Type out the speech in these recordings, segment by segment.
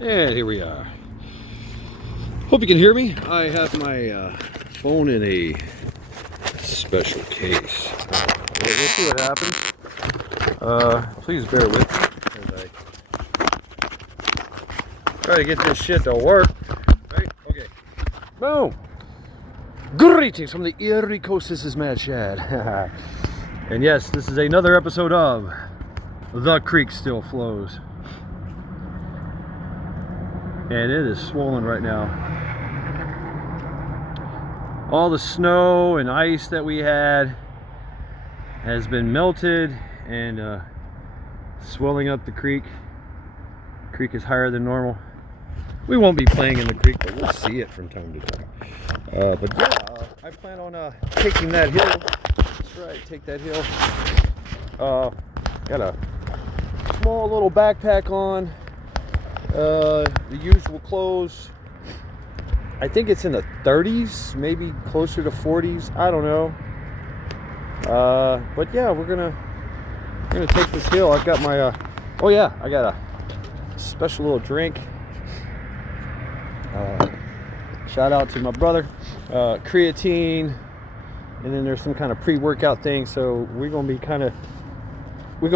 And here we are. Hope you can hear me. I have my phone in a special case. We'll see what happens. Please bear with me as I try to get this shit to work. Right? Okay. Boom. Greetings from the Erie Coast. This is Mad Shad. And yes, this is another episode of The Creek Still Flows. And it is swollen right now. All the snow and ice that we had has been melted and swelling up the creek. The creek is higher than normal. We won't be playing in the creek, but we'll see it from time to time. But yeah, I plan on taking that hill. That's right, take that hill. Got a small little backpack on. The usual clothes. I think it's in the 30s, maybe closer to 40s. I don't know. But yeah, we're gonna take this hill. I've got my oh yeah, I got a special little drink. Shout out to my brother. Creatine, and then there's some kind of pre-workout thing. So we're gonna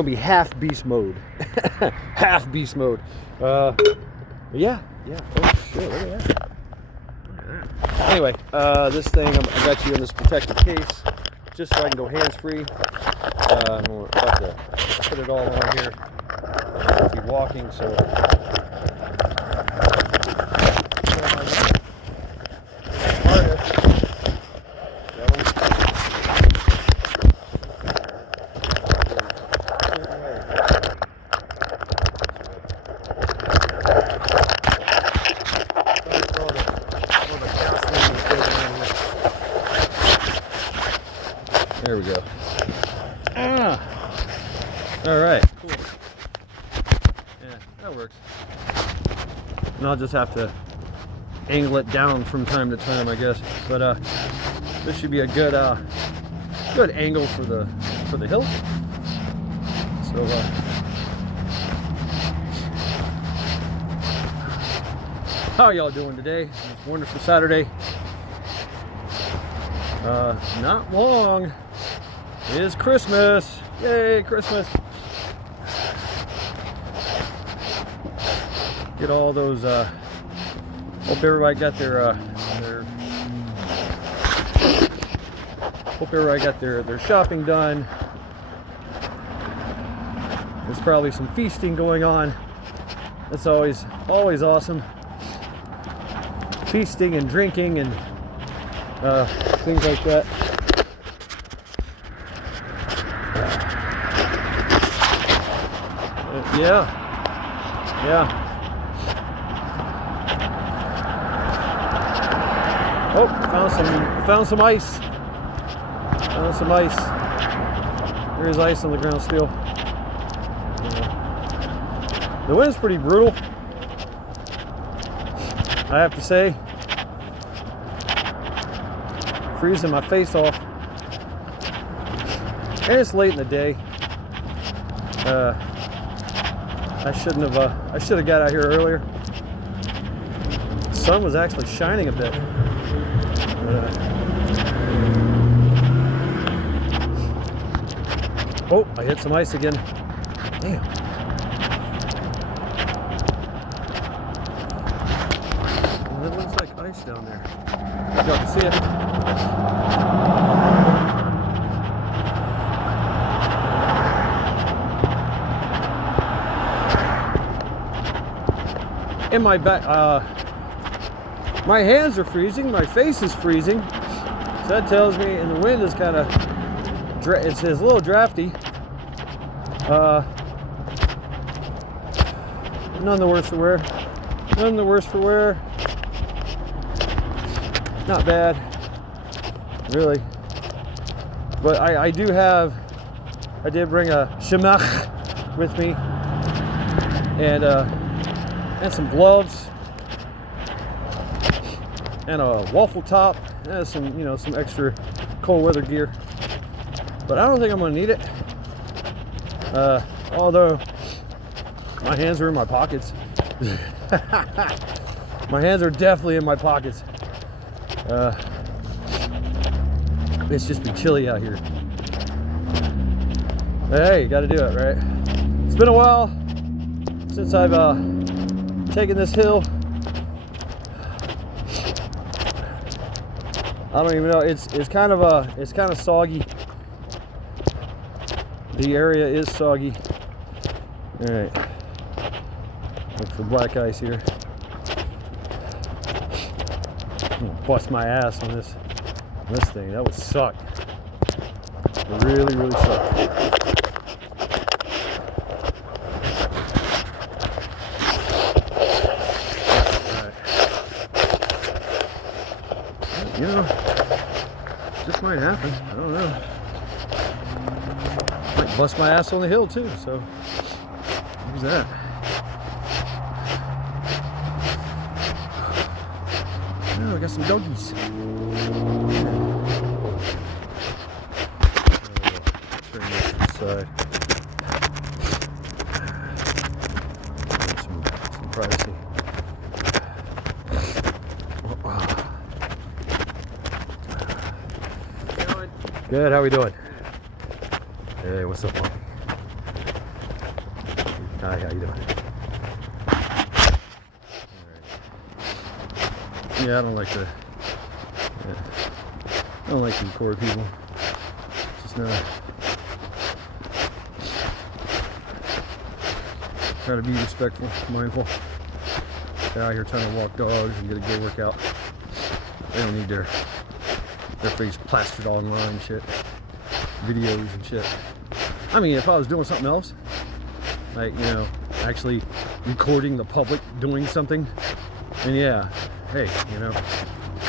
be half beast mode. Half beast mode. Yeah. Oh shit, look at that. Anyway, this thing, I got you in this protective case just so I can go hands-free. I'm about to put it all on here. I'll be walking, so there we go. All right, cool. Yeah, that works. And I'll just have to angle it down from time to time, I guess. But this should be a good angle for the hill. So how are y'all doing today? It's a wonderful Saturday. Not long is Christmas. Yay, Christmas. Get all those, hope everybody got their shopping done. There's probably some feasting going on. That's always awesome. Feasting and drinking and things like that. Yeah. Oh, found some ice. Found some ice. There's ice on the ground still. The wind's pretty brutal, I have to say. Freezing my face off. And it's late in the day. I should have got out here earlier. The sun was actually shining a bit. Oh, I hit some ice again. Damn. It looks like ice down there. Y'all can see it. In my back, my hands are freezing, my face is freezing, so that tells me, and the wind is kind of, it's a little drafty. None the worse for wear. Not bad, really. But I did bring a shemach with me, and some gloves, and a waffle top, and some extra cold weather gear. But I don't think I'm gonna need it. Although My hands are in my pockets. My hands are definitely in my pockets. It's just been chilly out here. Hey, gotta do it, right? It's been a while since I've taken this hill. I don't even know. It's kind of soggy. The area is soggy. All right. Look for black ice here. I'm gonna bust my ass on this thing. That would suck. It really, really suck. You know, this might happen. I don't know. Might bust my ass on the hill too, so who's that? Oh, I got some doggies. Turn this to the side. Some privacy. Good, how we doing? Hey, what's up, Mom? Hi, how you doing? Alright. Yeah, I don't like to record people. It's just not. Try to be respectful, mindful. They're out here trying to walk dogs and get a good workout. They don't need their face plastered online and shit, videos and shit. I mean, if I was doing something else, like, you know, actually recording the public doing something, then yeah, hey, you know,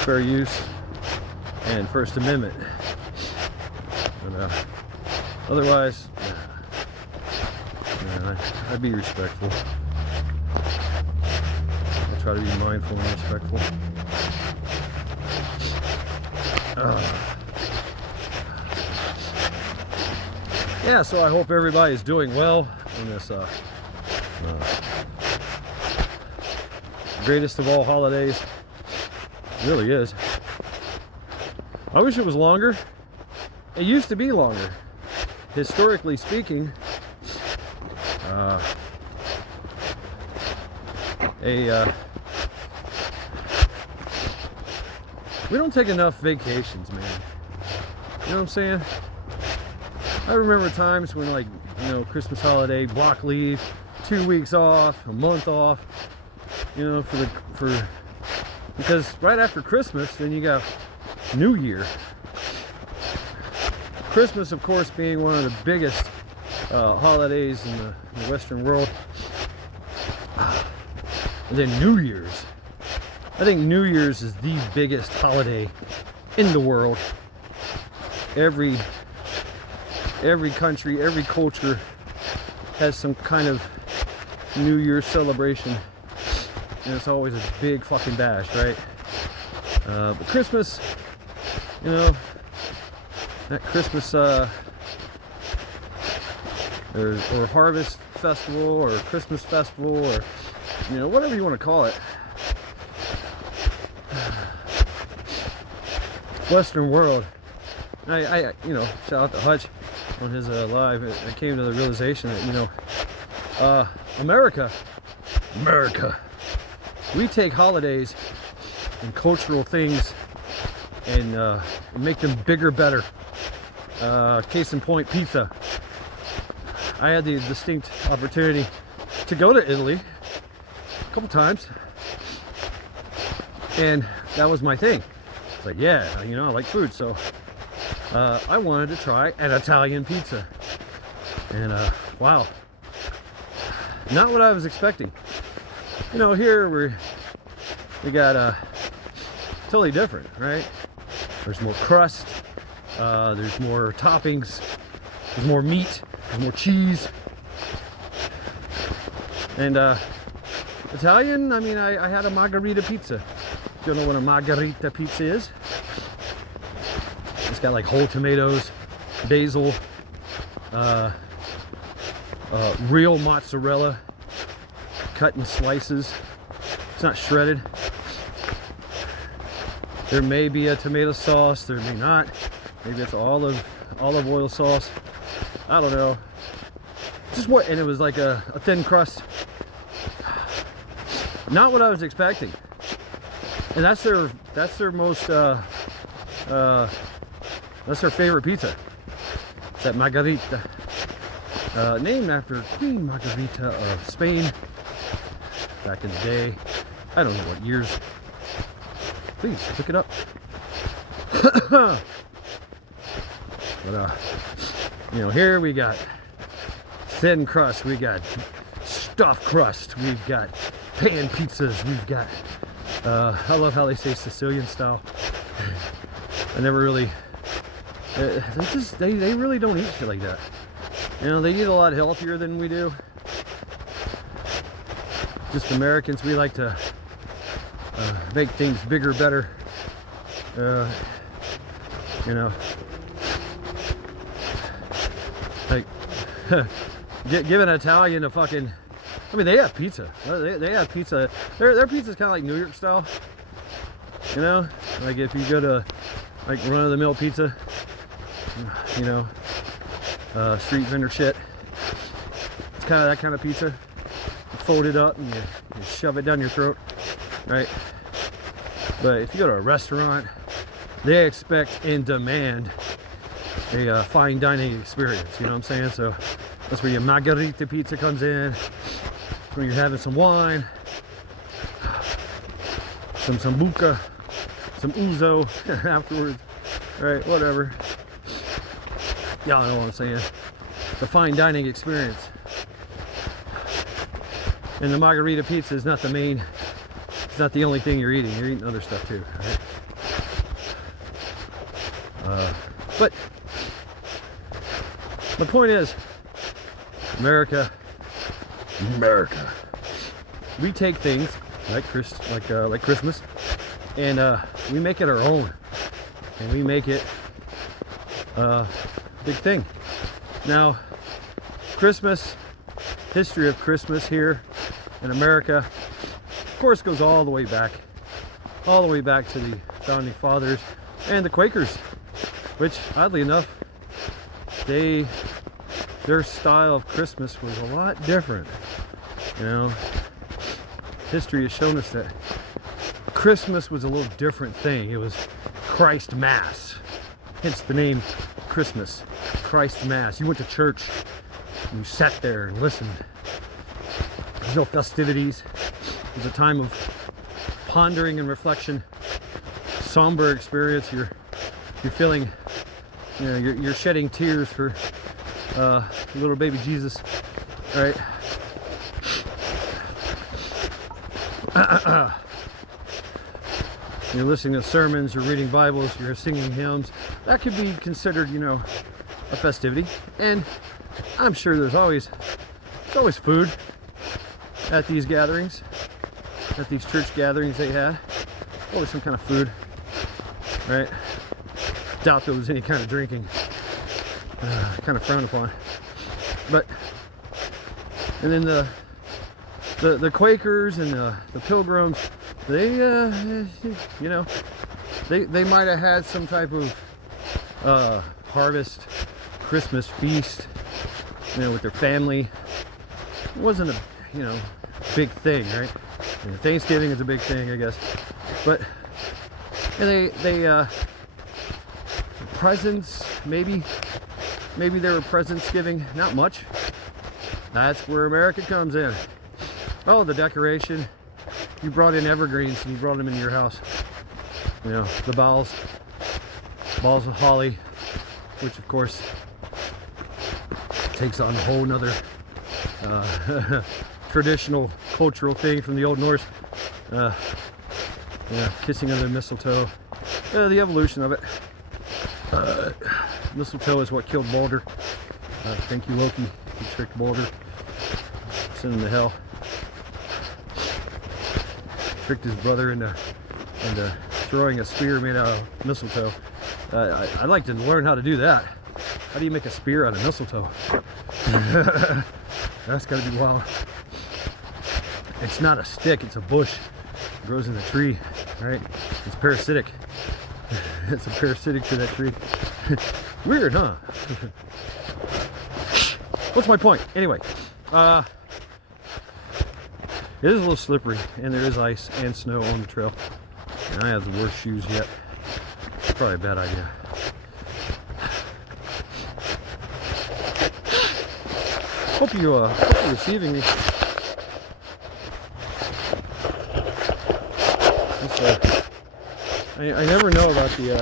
fair use and First Amendment. But otherwise, yeah, I'd be respectful. I try to be mindful and respectful. Yeah, so I hope everybody's doing well on this greatest of all holidays. It really is. I wish it was longer. It used to be longer. Historically speaking, we don't take enough vacations, man. You know what I'm saying? I remember times when, like, you know, Christmas holiday, block leave, 2 weeks off, a month off, you know, because right after Christmas, then you got New Year. Christmas, of course, being one of the biggest holidays in the Western world. And then New Year's. I think New Year's is the biggest holiday in the world. Every country, every culture has some kind of New Year's celebration, and it's always a big fucking bash, right? But Christmas, you know, that Christmas or Harvest Festival or Christmas Festival, or, you know, whatever you want to call it. Western world. I you know, shout out to Hutch on his live. I came to the realization that, you know, America, we take holidays and cultural things and make them bigger, better. Case in point, pizza. I had the distinct opportunity to go to Italy a couple times, and that was my thing. It's like, yeah, you know, I like food, so I wanted to try an Italian pizza, and wow, not what I was expecting. You know, here we got totally different, right? There's more crust, there's more toppings, there's more meat, there's more cheese, and Italian, I mean, I had a margherita pizza. If you don't know what a margherita pizza is, it's got like whole tomatoes, basil, real mozzarella, cut in slices. It's not shredded. There may be a tomato sauce, there may not. Maybe it's olive oil sauce. I don't know. Just what, and it was like a thin crust. Not what I was expecting. And that's their most that's their favorite pizza. It's that Margarita, named after Queen Margarita of Spain back in the day. I don't know what years. Please pick it up. But you know, here we got thin crust, we got stuffed crust, we've got pan pizzas, we've got I love how they say Sicilian style. I never really they really don't eat shit like that. You know, they eat a lot healthier than we do. Just Americans, we like to make things bigger, better. You know, like give an Italian a fucking. I mean, they have pizza. They have pizza. Their pizza's kind of like New York style. You know, like if you go to like run-of-the-mill pizza, you know, street vendor shit. It's kind of that kind of pizza. You fold it up and you shove it down your throat, right? But if you go to a restaurant, they expect and demand a fine dining experience. You know what I'm saying? So that's where your Margarita pizza comes in. When you're having some wine, some sambuca, some ouzo afterwards, right? Whatever. Y'all know what I'm saying. It's a fine dining experience. And the Margarita pizza is not the main, it's not the only thing you're eating. You're eating other stuff too, right? But the point is, America, we take things like Christmas, and we make it our own, and we make it a big thing. Now, Christmas, history of Christmas here in America, of course, goes all the way back to the founding fathers and the Quakers, which, oddly enough, their style of Christmas was a lot different. You know, history has shown us that Christmas was a little different thing. It was Christ Mass, hence the name Christmas, Christ Mass. You went to church and you sat there and listened. There's no festivities. It was a time of pondering and reflection, somber experience. You're feeling, you know, you're shedding tears for little baby Jesus, right? You're listening to sermons, you're reading Bibles, you're singing hymns. That could be considered, you know, a festivity. And I'm sure there's always food at these gatherings, at these church gatherings they had. Always some kind of food, right? Doubt there was any kind of drinking. Kind of frowned upon. But, and then the Quakers and the Pilgrims, they you know, they might have had some type of harvest Christmas feast, you know, with their family. It wasn't a, you know, big thing, right? You know, Thanksgiving is a big thing, I guess. But, and they presents, maybe they were presents giving, not much. That's where America comes in. Oh, the decoration. You brought in evergreens and you brought them into your house. You know, the balls of holly, which of course takes on a whole nother traditional cultural thing from the Old Norse. Yeah, kissing under mistletoe. The evolution of it. Mistletoe is what killed Balder. Thank you, Loki. You tricked Balder. Sent him to hell. Tricked his brother into throwing a spear made out of mistletoe. I'd like to learn how to do that. How do you make a spear out of mistletoe? That's gotta be wild. It's not a stick, it's a bush. It grows in the tree, right? It's parasitic. It's a parasitic to that tree. Weird, huh? What's my point? Anyway, it is a little slippery, and there is ice and snow on the trail. And I have the worst shoes yet. It's probably a bad idea. Hope you're receiving me. I never know about the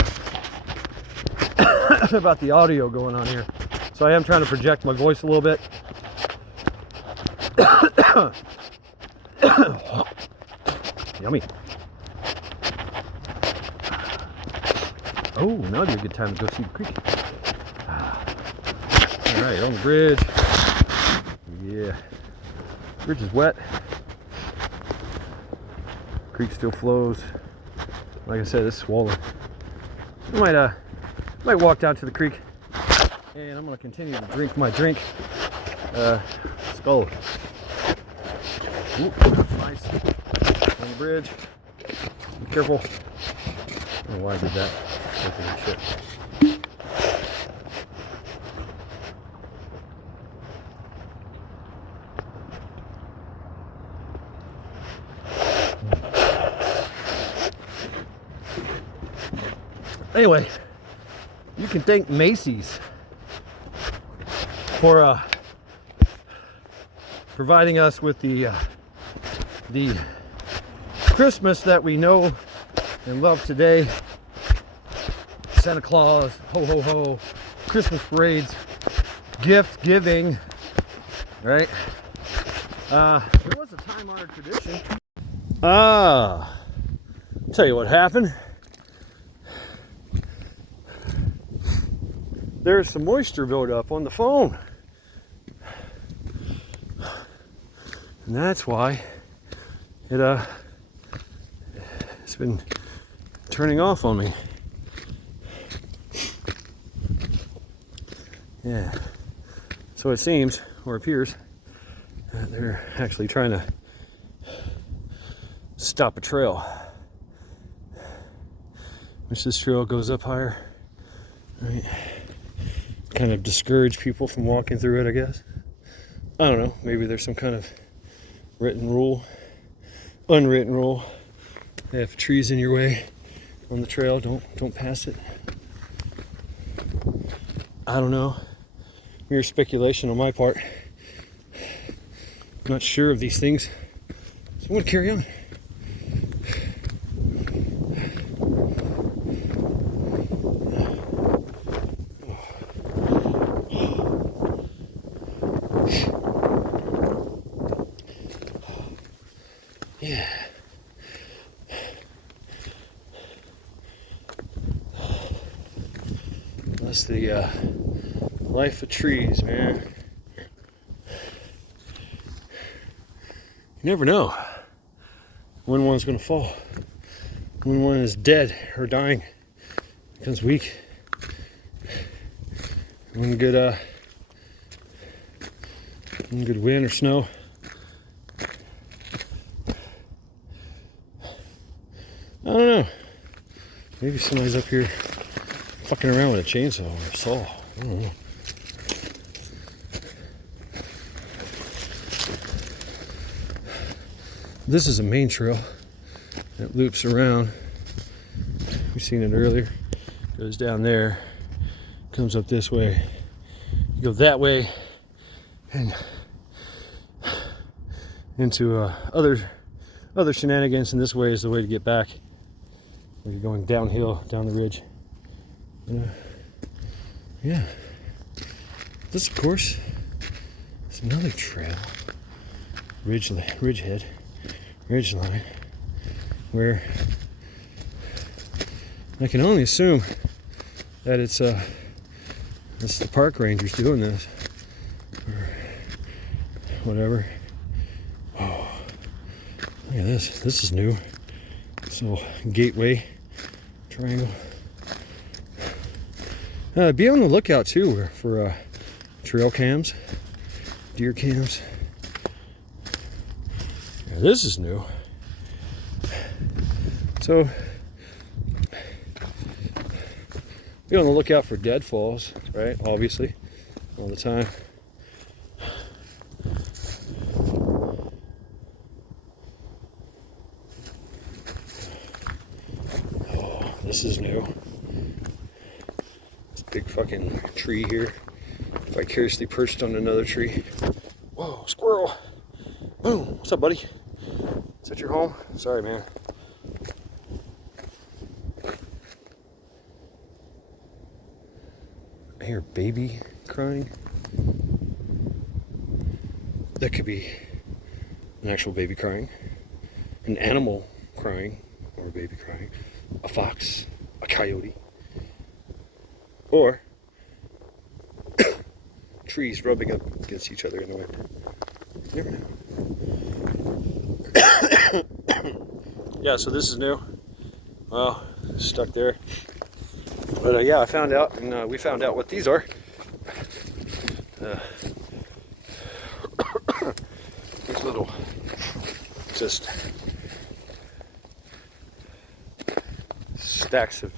about the audio going on here, so I am trying to project my voice a little bit. Yummy. Oh, now'd be a good time to go see the creek. All right, on the bridge. Yeah, bridge is wet. Creek still flows. Like I said, it's swollen. I might walk down to the creek, and I'm gonna continue to drink my drink. Skull. Ooh, that's nice. On the bridge. Be careful. I don't know why I did that. Shit. Anyway, you can thank Macy's for providing us with the Christmas that we know and love today. Santa Claus, ho ho ho, Christmas parades, gift giving, right? There was a time-honored tradition. Tell you what happened. There's some moisture buildup on the phone. And that's why it's been turning off on me. Yeah. So it seems, or appears, that they're actually trying to stop a trail. Which this trail goes up higher, right? Kind of discourage people from walking through it, I guess. I don't know. Maybe there's some kind of written rule, unwritten rule. If trees in your way on the trail, don't pass it. I don't know. Mere speculation on my part. I'm not sure of these things, so I'm going to carry on. Yeah. That's the life of trees, man. You never know when one's gonna fall, when one is dead or dying, becomes weak. One good wind or snow. I don't know. Maybe somebody's up here fucking around with a chainsaw or a saw. I don't know. This is a main trail that loops around. We've seen it earlier. Goes down there, comes up this way. You go that way and into other shenanigans, and this way is the way to get back. You're going downhill down the ridge. Yeah. This, of course, is another trail. Ridgehead, ridgeline, where I can only assume that it's the park rangers doing this, or whatever. Oh, look at this. This is new. This little gateway triangle. Be on the lookout too for trail cams, deer cams. Yeah, This is new. So be on the lookout for deadfalls, right? Obviously, all the time. Oh, this is new. This big fucking tree here, vicariously perched on another tree. Whoa, squirrel! Boom! What's up, buddy? Is that your home? Sorry, man. I hear baby crying. That could be an actual baby crying, an animal crying, or a baby crying, a fox, a coyote, or trees rubbing up against each other in the wind. You never know. Yeah, so this is new. Well, stuck there. But yeah, I found out, and we found out what these are. These little, just stacks of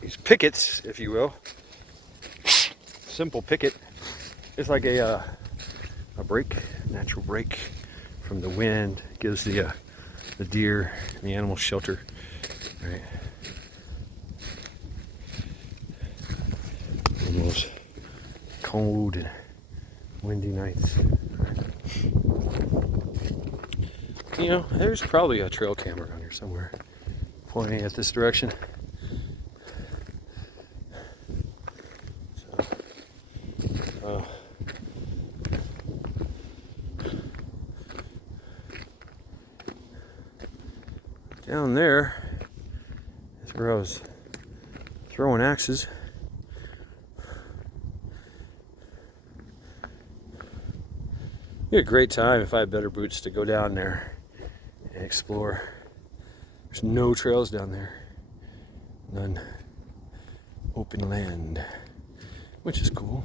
these pickets, if you will. Simple picket. It's like a break, natural break from the wind. Gives the deer and the animals shelter, right? In those cold and windy nights. You know, there's probably a trail camera around here somewhere pointing at this direction. So, down there is where I was throwing axes. It'd be a great time if I had better boots to go down there and explore. There's no trails down there. None. Open land, which is cool.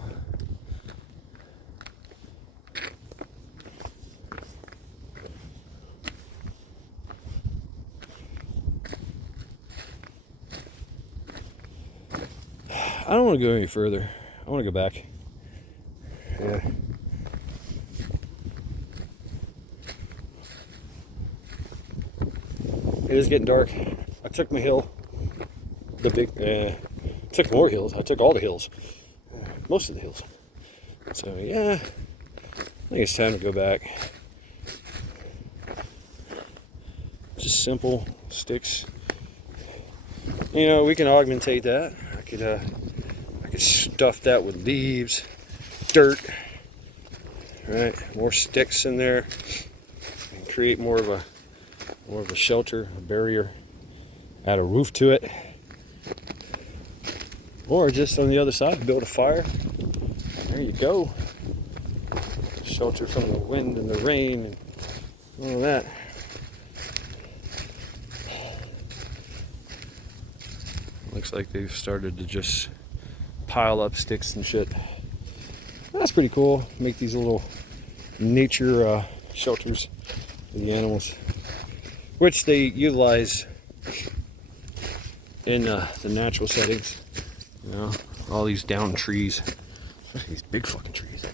I don't want to go any further. I want to go back. Yeah. It is getting dark. I took my hill. Took more hills. I took all the hills. Most of the hills. So yeah, I think it's time to go back. Just simple sticks. You know, we can augmentate that. I could stuff that with leaves, dirt, right? More sticks in there, and create more of a shelter, a barrier. Add a roof to it, or just on the other side, build a fire. There you go. Shelter from the wind and the rain and all of that. Looks like they've started to just pile up sticks and shit. That's pretty cool. Make these little nature shelters for the animals, which they utilize in the natural settings. You know, all these down trees, especially these big fucking trees.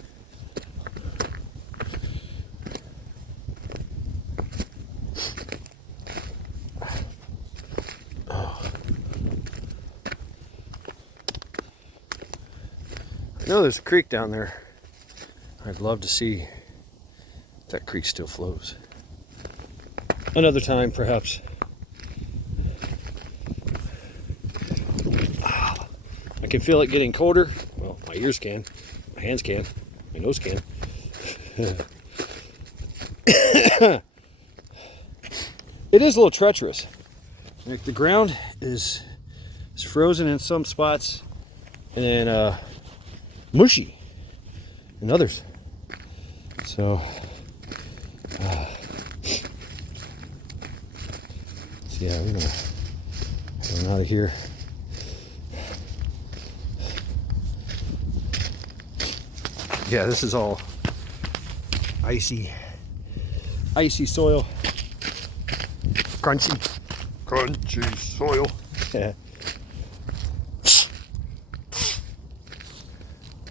I know there's a creek down there. I'd love to see if that creek still flows. Another time, perhaps. I can feel it getting colder. Well, my ears can, my hands can, my nose can. It is a little treacherous. Like the ground is frozen in some spots, and then mushy in others. So, yeah, we're gonna get out of here. Yeah, this is all icy icy soil. Crunchy soil. Yeah.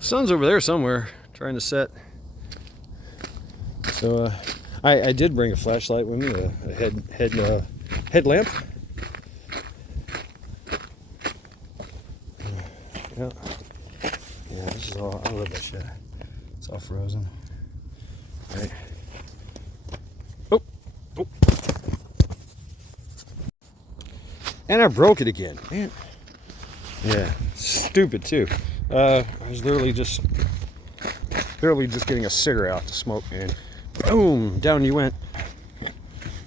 Sun's over there somewhere trying to set. So I did bring a flashlight with me, a headlamp. Yeah. Yeah, this is all, I love that shit. It's all frozen. Right. Oh. And I broke it again, man. Yeah, stupid too. I was literally just getting a cigarette out to smoke, and boom, down you went.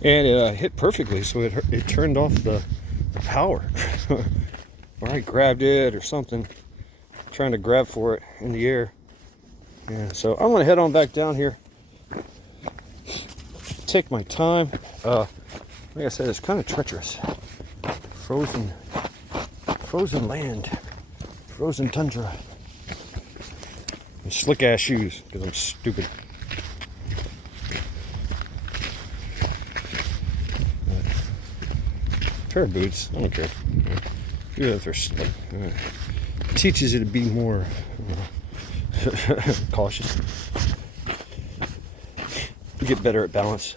And it hit perfectly, so it turned off the power. Or I grabbed it or something, trying to grab for it in the air. Yeah, so I'm gonna head on back down here. Take my time. Like I said, it's kind of treacherous. Frozen land, frozen tundra. And slick ass shoes, because I'm stupid. Pair of boots, I don't care. Even if they're slick. Teaches you to be more cautious. You get better at balance.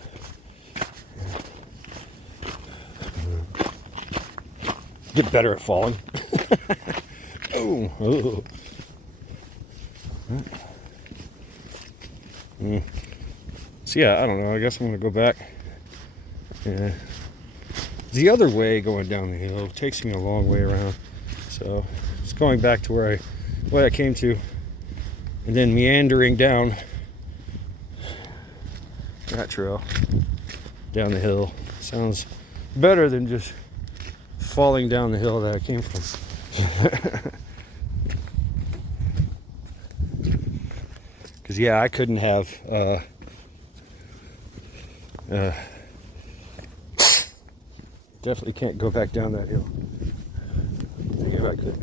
Get better at falling. Oh. So yeah, I don't know. I guess I'm gonna go back. Yeah. The other way going down the hill takes me a long way around. So it's going back to where I came to, and then meandering down that trail down the hill. Sounds better than just falling down the hill that I came from. Because yeah, I couldn't have definitely can't go back down that hill. I think if I could.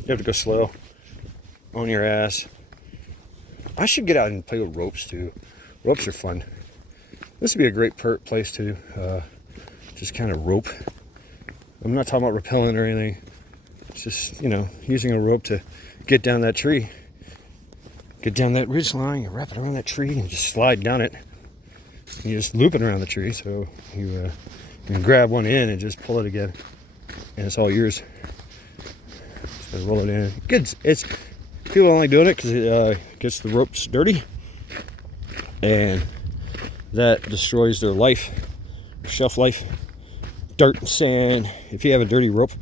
You have to go slow, on your ass. I should get out and play with ropes too. Ropes are fun. This would be a great place to just kind of rope. I'm not talking about rappelling or anything. It's just, using a rope to get down that tree. Get down that ridge line, you wrap it around that tree and just slide down it. And you just loop it around the tree, so you can grab one end and just pull it again. And it's all yours. So roll it in. Good. It's people only doing it because it gets the ropes dirty. And that destroys their shelf life. Dirt and sand. If you have a dirty rope,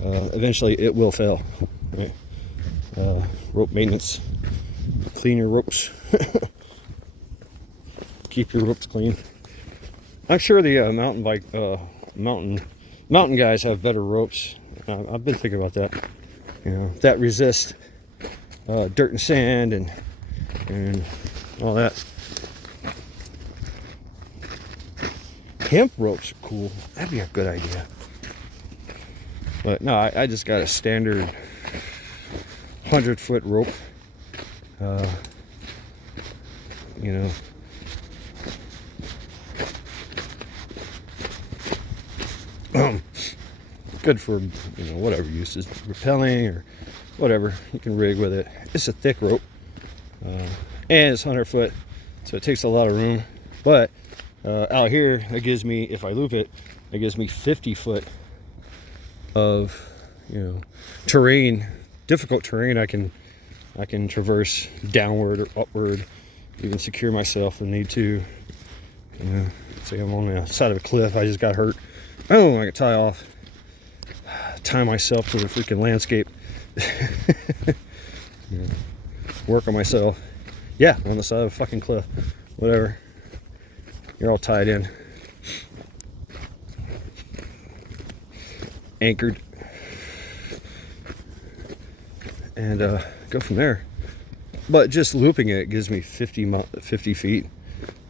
eventually it will fail. Right? Rope maintenance. Clean your ropes. Keep your ropes clean. I'm sure the mountain bike, mountain guys have better ropes. I've been thinking about that. That resist dirt and sand and all that. Hemp ropes are cool. That'd be a good idea. But no, I just got a standard 100-foot rope. Good for whatever uses, rappelling or whatever you can rig with it. It's a thick rope, and it's 100 foot, so it takes a lot of room. But out here, it gives me, if I loop it, it gives me 50 foot of terrain, difficult terrain. I can traverse downward or upward, even secure myself if I need to. Say I'm on the side of a cliff, I just got hurt. Oh, I can tie myself to the freaking landscape. Work on myself. Yeah, on the side of a fucking cliff. Whatever. You're all tied in. Anchored. And go from there. But just looping it gives me 50 feet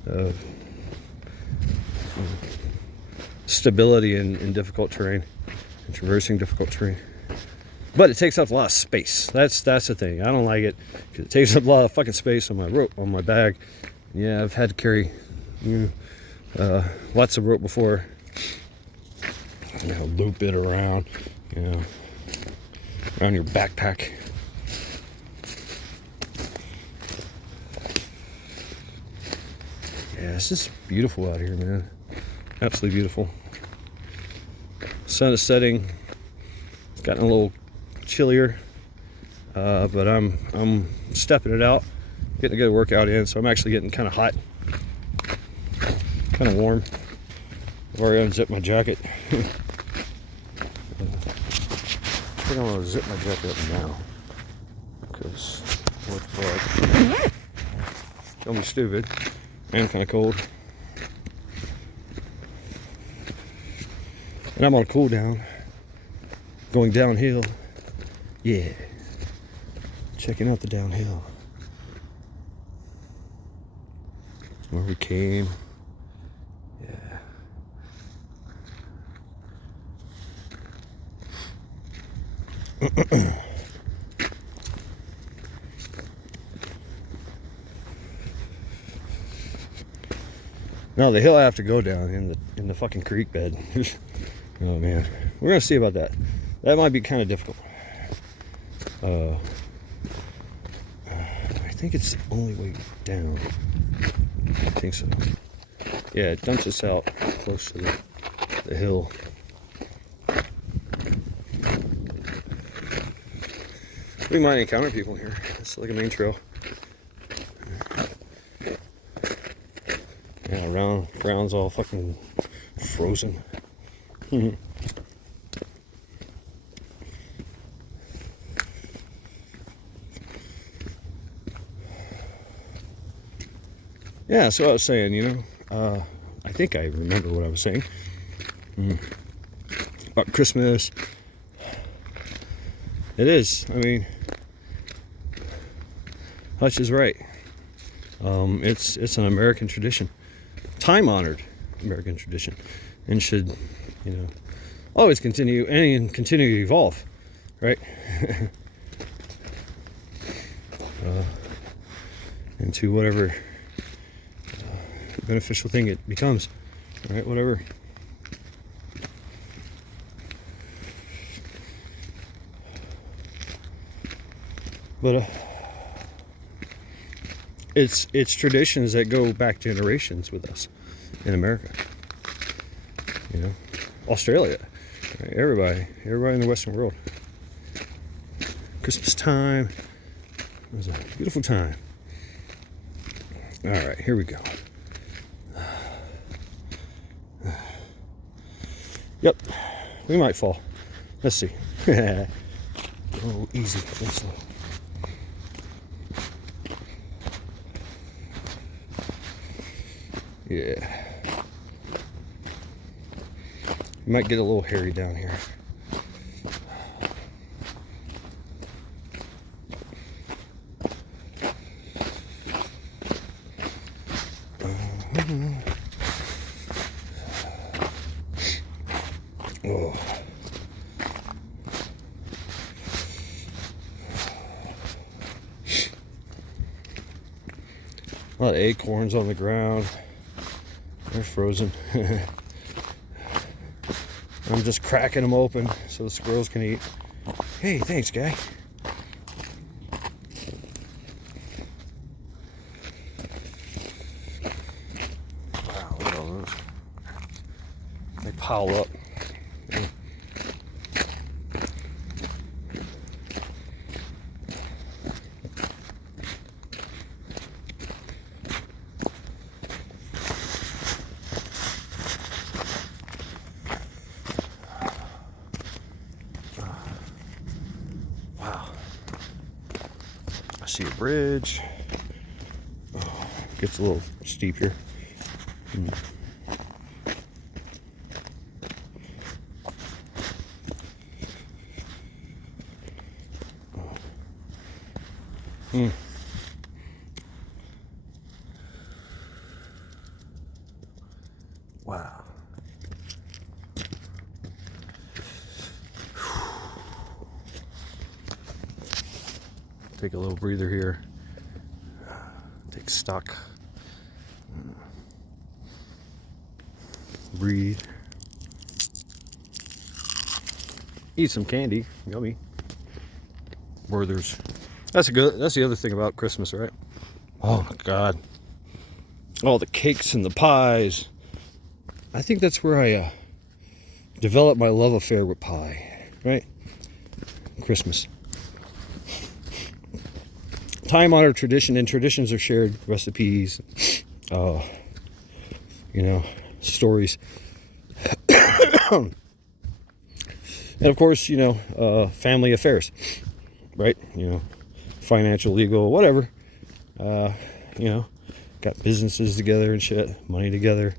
of stability in difficult terrain, and traversing difficult terrain. But it takes up a lot of space. That's the thing. I don't like it because it takes up a lot of fucking space on my rope, on my bag. Yeah, I've had to carry Lots of rope before. Loop it around, around your backpack. Yeah, it's just beautiful out here, man. Absolutely beautiful. Sun is setting. It's gotten a little chillier, but I'm stepping it out, getting a good workout in. So I'm actually getting kind of hot, kind of warm. I've already unzipped my jacket. I think I'm gonna zip my jacket up now, because what the fuck? Don't be stupid. I am kind of cold. And I'm on a cool down. Going downhill. Yeah. Checking out the downhill. Where we came. Yeah. No, the hill I have to go down in the fucking creek bed. Oh man, we're gonna see about that. That might be kind of difficult. I think it's the only way down. I think so. Yeah, it dumps us out close to the hill. We might encounter people here. It's like a main trail. Yeah, ground's all fucking frozen. Yeah, so I was saying, I think I remember what I was saying about Christmas. It is. I mean, Hutch is right. It's an American tradition, time-honored American tradition, and should, always continue and continue to evolve, right? Into whatever beneficial thing it becomes, right? Whatever. But it's traditions that go back generations with us in America. Australia, right? Everybody in the Western world. Christmas time. It was a beautiful time. All right, here we go. Yep, we might fall. Let's see. Oh, easy. Let's see. Yeah. Might get a little hairy down here. Oh. A lot of acorns on the ground. They're frozen. I'm just cracking them open so the squirrels can eat. Hey, thanks, guy. Wow, look at all those. They pile up. See a bridge. Oh, gets a little steep here. Wow. Take a little breather here. Take stock. breathe. Eat some candy, yummy. Werther's. That's the other thing about Christmas, right? Oh my God. All the cakes and the pies. I think that's where I developed my love affair with pie, right? Christmas. Time-honored tradition, and traditions are shared recipes, stories. And of course, family affairs, right? Financial, legal, whatever. Got businesses together and shit, money together.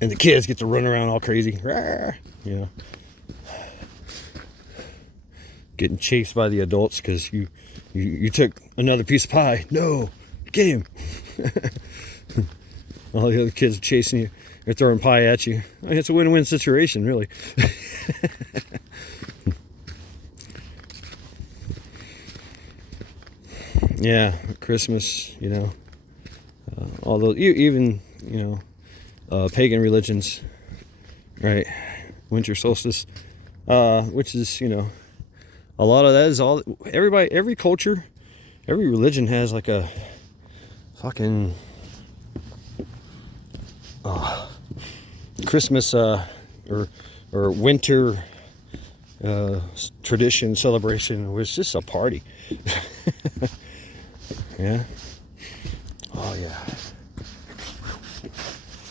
And the kids get to run around all crazy. Getting chased by the adults because you took another piece of pie. No, get him. All the other kids are chasing you. They're throwing pie at you. It's a win-win situation, really. Yeah, Christmas, although even, pagan religions, right? Winter solstice, which is, a lot of that is every culture, every religion has like a fucking Christmas or winter tradition celebration was just a party. Yeah. Oh yeah. A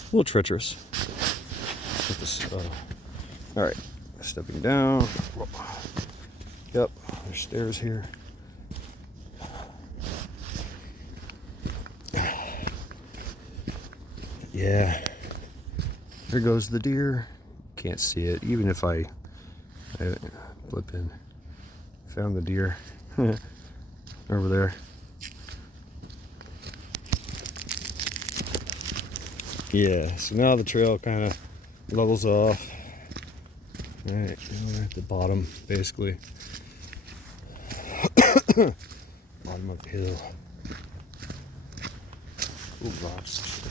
little treacherous. Get this, all right, stepping down. Yep, there's stairs here. Yeah. There goes the deer. Can't see it, even if I flip in. Found the deer over there. Yeah, so now the trail kind of levels off. All right, we're at the bottom, basically. Bottom of the hill. Ooh, rocks.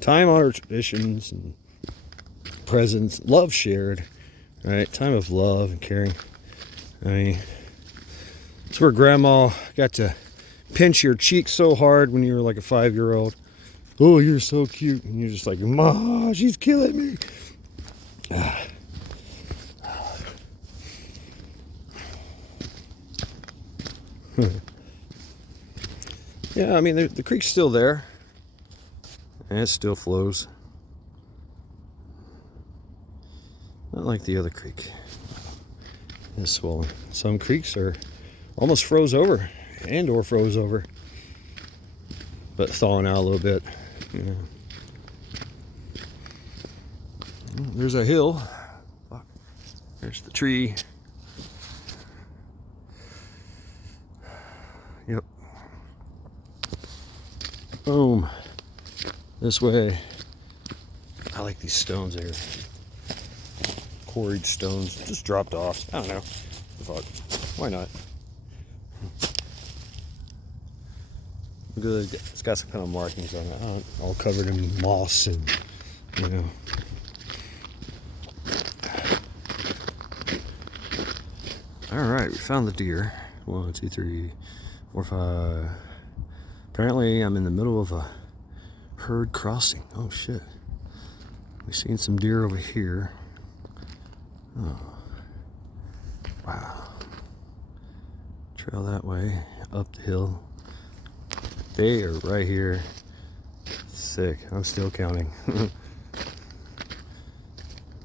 Time-honored traditions and presents, love shared, right? Time of love and caring. I mean, it's where Grandma got to pinch your cheek so hard when you were like a 5-year-old. Oh, you're so cute, and you're just like, Ma, she's killing me. Yeah, I mean, the creek's still there. And it still flows. Not like the other creek. It's swollen. Some creeks are almost froze over or froze over. But thawing out a little bit. There's a hill. There's the tree. Yep. Boom. This way. I like these stones here. Quarried stones. Just dropped off. I don't know. Fuck. Why not? Good. It's got some kind of markings on it. All covered in moss and, Alright, we found the deer. 1, 2, 3, 4, 5. Apparently I'm in the middle of a herd crossing. Oh shit. We've seen some deer over here. Oh. Wow. Trail that way, up the hill. They are right here. Sick. I'm still counting.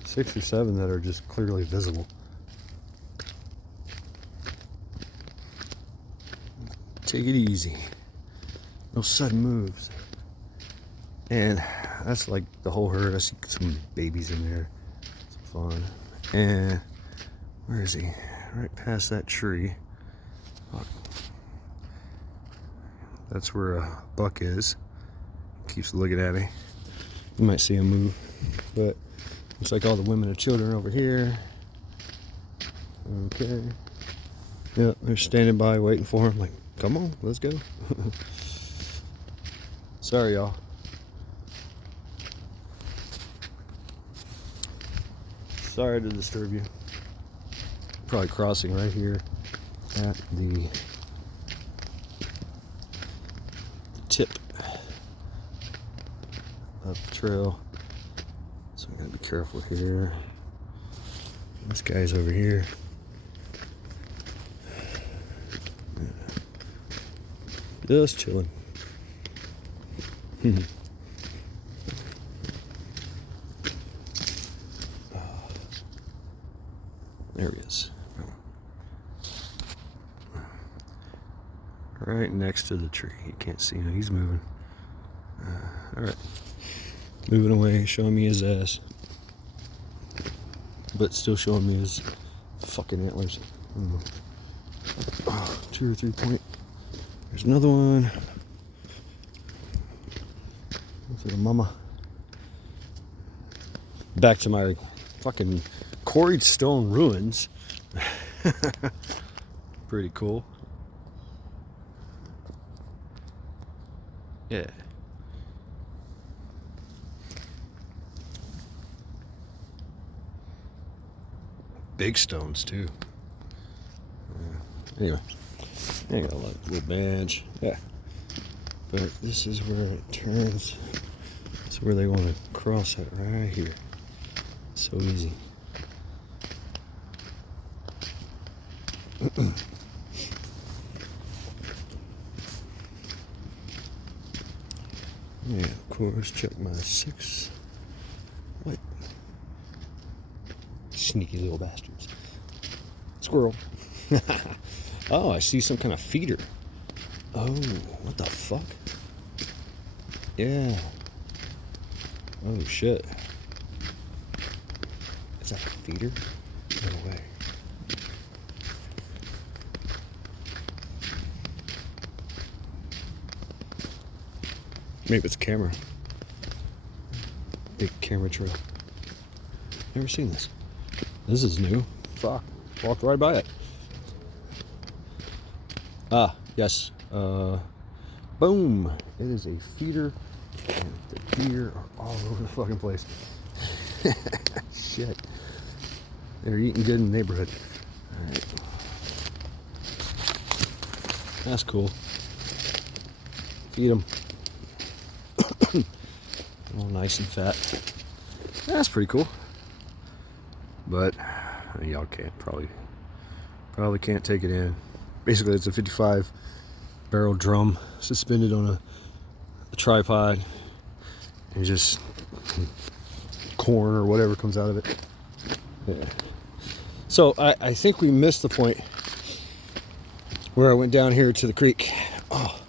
6 or 7 that are just clearly visible. Take it easy. No sudden moves. And that's like the whole herd. I see some babies in there. It's fun. And where is he? Right past that tree. Fuck. That's where a buck is. Keeps looking at me. You might see him move, but looks like all the women and children over here. Okay. Yeah, they're standing by waiting for him. Like, come on, let's go. Sorry, y'all. Sorry to disturb you. Probably crossing right here at the tip of the trail. So we gotta be careful here. This guy's over here. Just chilling. There he is. Right next to the tree. You can't see him. He's moving. Alright. Moving away, showing me his ass. But still showing me his fucking antlers. Oh, 2 or 3 point. There's another one. Look at the mama. Back to my fucking quarried stone ruins. Pretty cool. Yeah. Big stones too. Anyway, I got a little bench. Yeah. But this is where it turns. It's where they want to cross it right here. So easy. Yeah, of course, check my 6. What? Sneaky little bastards. Squirrel. Oh, I see some kind of feeder. Oh, what the fuck? Yeah. Oh, shit. Is that a feeder? No way. Maybe it's a camera. Big camera trail. Never seen this. This is new. Fuck. Walked right by it. Ah, yes. Boom. It is a feeder. And the deer are all over the fucking place. Shit. They're eating good in the neighborhood. Alright. That's cool. Feed them. All nice and fat. That's pretty cool. But y'all can't probably can't take it in. Basically, it's a 55 barrel drum suspended on a tripod, and just corn or whatever comes out of it. Yeah. So I think we missed the point where I went down here to the creek. Oh,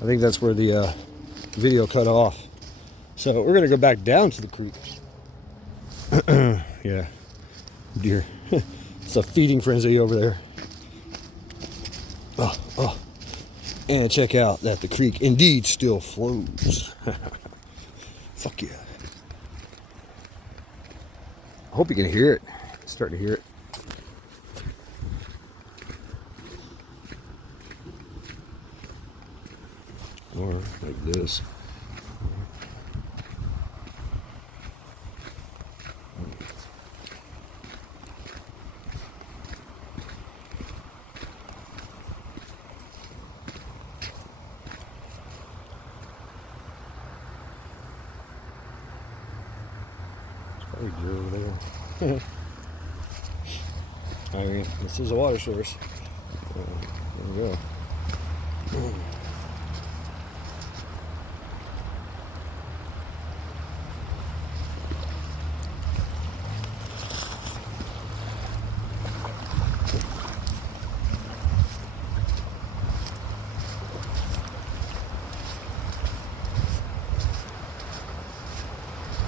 I think that's where the video cut off. So we're gonna go back down to the creek. Yeah, deer. It's a feeding frenzy over there. Oh, and check out that the creek indeed still flows. Fuck yeah. I hope you can hear it. I'm starting to hear it. Or like this. Over there. I mean, this is a water source. There we go.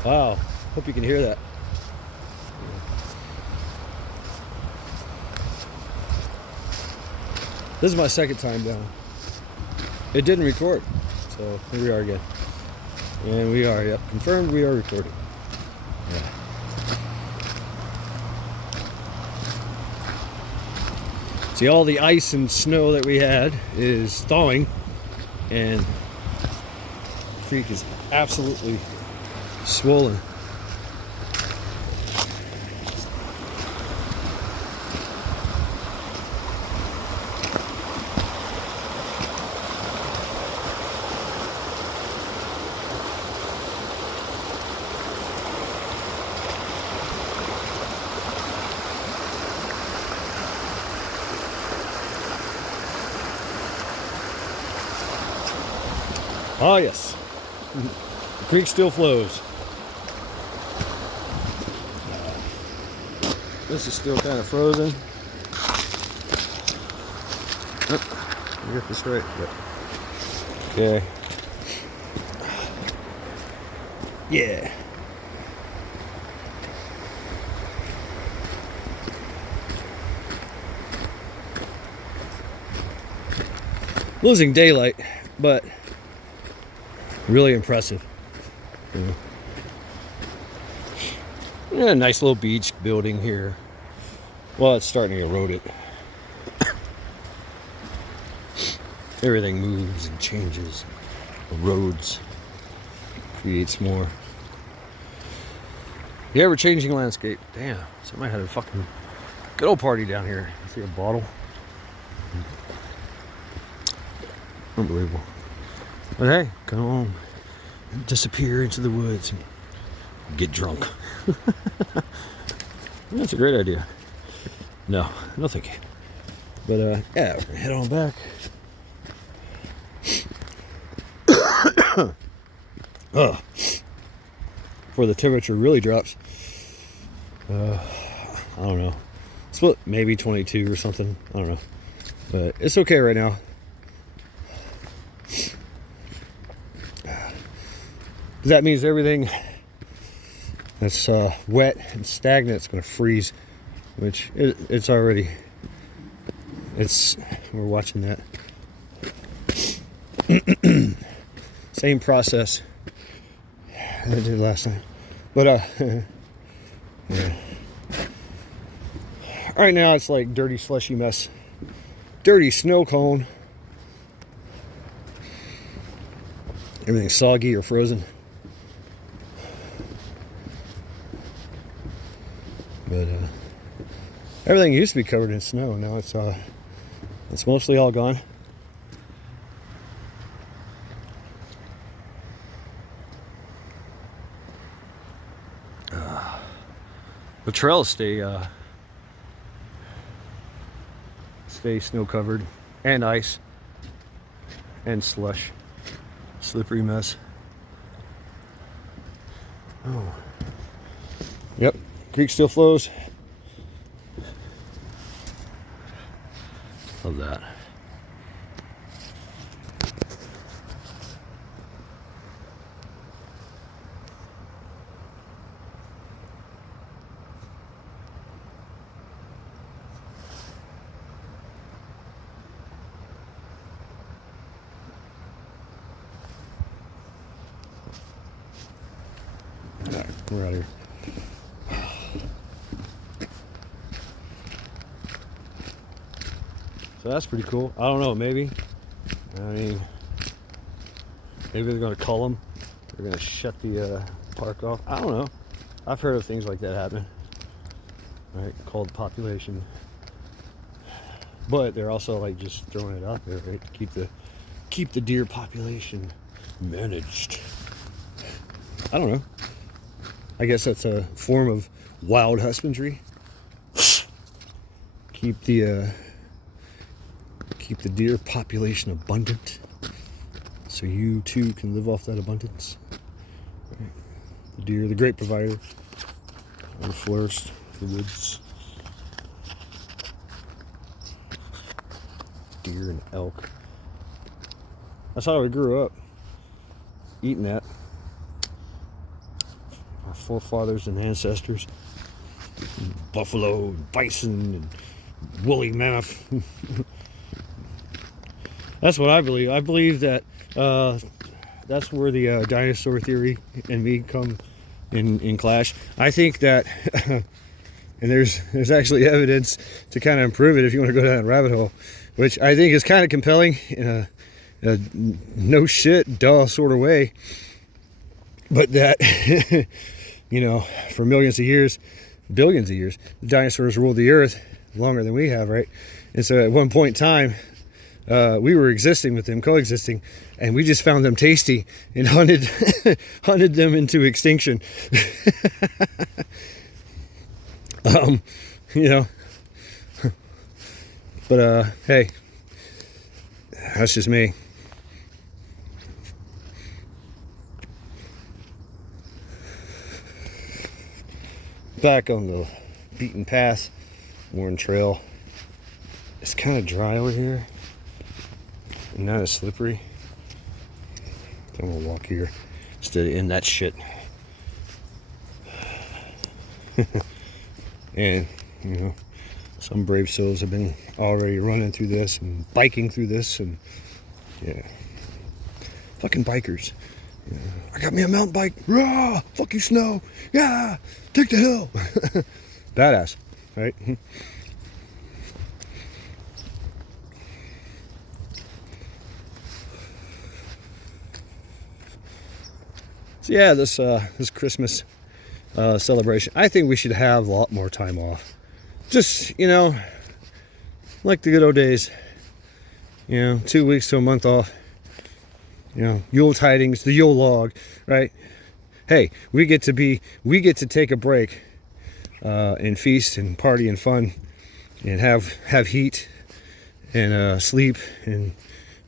Wow, hope you can hear that. This is my second time down. It didn't record, so here we are again. And we are, yep, confirmed we are recording. Yeah. See, all the ice and snow that we had is thawing, and the creek is absolutely swollen. Oh yes, the creek still flows. This is still kind of frozen. Oh, I get this right. Okay. Yeah. Losing daylight, but really impressive. Yeah, nice little beach building here. Well, it's starting to erode it. Everything moves and changes, erodes, creates more. The ever-changing landscape. Damn, somebody had a fucking good old party down here. I see a bottle. Unbelievable. But hey, come on, disappear into the woods and get drunk. That's a great idea. No thank you. But yeah, we're gonna head on back. Before the temperature really drops. I don't know. Split maybe 22 or something. I don't know. But it's okay right now. That means everything that's wet and stagnant is going to freeze, which it's already. We're watching that. Same process that I did last time, but yeah. Right now it's like dirty, slushy mess, dirty snow cone. Everything's soggy or frozen. But everything used to be covered in snow. Now it's mostly all gone. The trails stay snow covered and ice and slush, slippery mess. Oh, yep. Creek still flows. Love that. All right, we're out of here. So that's pretty cool. I don't know, maybe. I mean, maybe they're going to cull them. They're going to shut the park off. I don't know. I've heard of things like that happening. Right, culled population. But they're also like just throwing it out there, right, to keep the deer population managed. I don't know. I guess that's a form of wild husbandry. Keep the deer population abundant, so you too can live off that abundance. Right. The deer, the great provider of the forest, the woods, deer and elk. That's how we grew up, eating that. Our forefathers and ancestors, buffalo, and bison, and woolly mammoth. That's what I believe. I believe that that's where the dinosaur theory and me come in clash. I think that, and there's actually evidence to kind of prove it if you want to go down that rabbit hole, which I think is kind of compelling in a no shit, duh sort of way. But that, you know, for millions of years, billions of years, the dinosaurs ruled the earth longer than we have, right? And so at one point in time, we were existing with them, coexisting, and we just found them tasty and hunted hunted them into extinction. You know, but hey, that's just me. Back on the beaten path, worn trail. It's kind of dry over here and not as slippery. I'm gonna walk here instead of in that shit. And you know, some brave souls have been already running through this and biking through this, and yeah, fucking bikers. Yeah. I got me a mountain bike. Rah! Fuck you, snow. Yeah, take the hill. Badass, right? So yeah, this Christmas celebration, I think we should have a lot more time off. Just, you know, like the good old days. You know, 2 weeks to a month off. You know, Yule tidings, the Yule log, right? Hey, we get to take a break and feast and party and fun and have heat and sleep and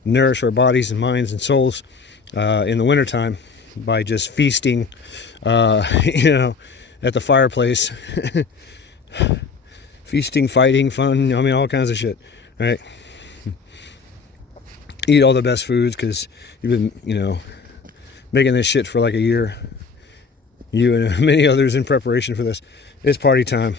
nourish our bodies and minds and souls in the wintertime by just feasting, you know, at the fireplace. Feasting, fighting, fun, I mean, all kinds of shit, right? Eat all the best foods because you've been, you know, making this shit for like a year. You and many others in preparation for this. It's party time.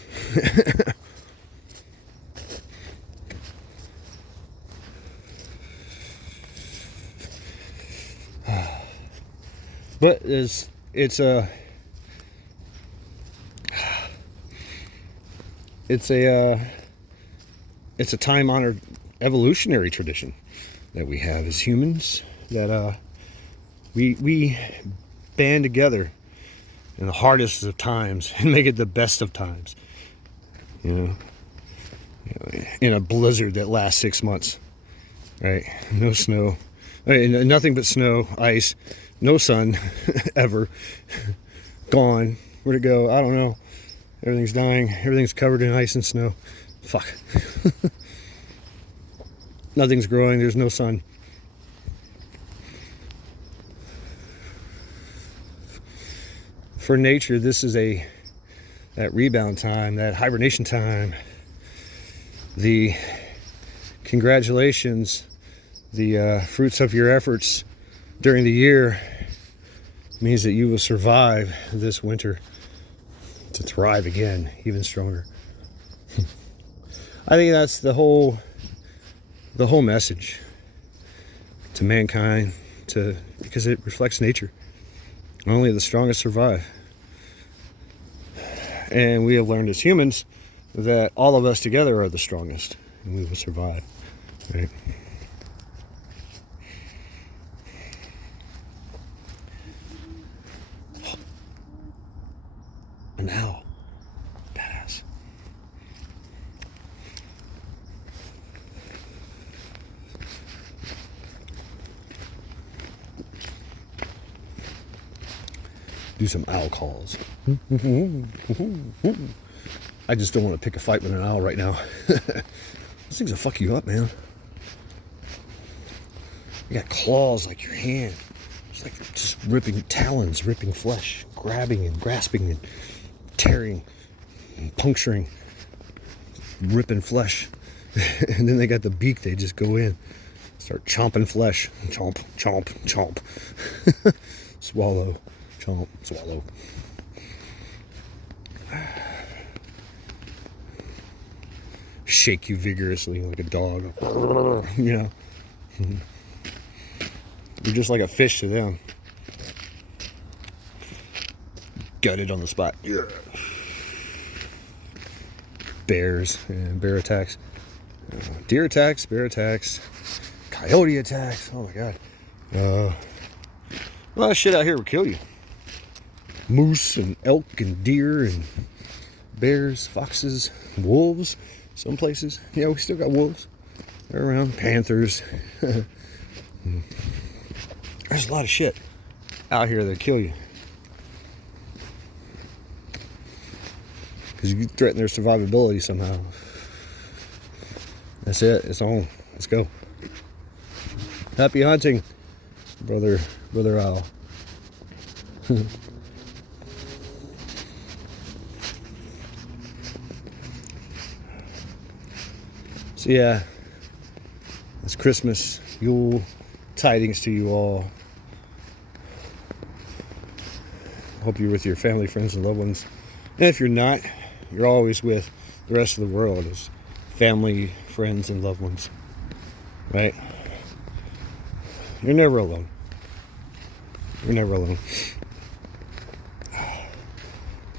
But it's a time-honored evolutionary tradition that we have as humans, that we band together in the hardest of times and make it the best of times. You know, in a blizzard that lasts 6 months, right? No snow, nothing but snow, ice, no sun, ever. Gone. Where'd it go? I don't know. Everything's dying. Everything's covered in ice and snow. Fuck. Nothing's growing. There's no sun. For nature, this is that rebound time, that hibernation time. The congratulations, the fruits of your efforts during the year means that you will survive this winter to thrive again, even stronger. I think that's the whole message to mankind, because it reflects nature. Only the strongest survive. And we have learned as humans that all of us together are the strongest, and we will survive, right? An owl. Badass. Do some owl calls. I just don't want to pick a fight with an owl right now. Those things will fuck you up, man. You got claws like your hand. It's like just ripping talons, ripping flesh, grabbing and grasping and tearing and puncturing, ripping flesh. And then they got the beak, they just go in, start chomping flesh. Chomp, chomp, chomp. Swallow, chomp, swallow. Shake you vigorously like a dog. You know. You're just like a fish to them. gutted on the spot. Yeah. Bears and bear attacks. Deer attacks, bear attacks, coyote attacks. Oh my god. A lot of shit out here will kill you. Moose and elk and deer and bears, foxes, wolves. Some places. Yeah, we still got wolves. They're around. Panthers. There's a lot of shit out here that kill you. Because you threaten their survivability somehow. That's it. It's on. Let's go. Happy hunting, brother owl. So yeah, it's Christmas. Yule tidings to you all. Hope you're with your family, friends, and loved ones. And if you're not, you're always with the rest of the world as family, friends, and loved ones. Right? You're never alone. You're never alone.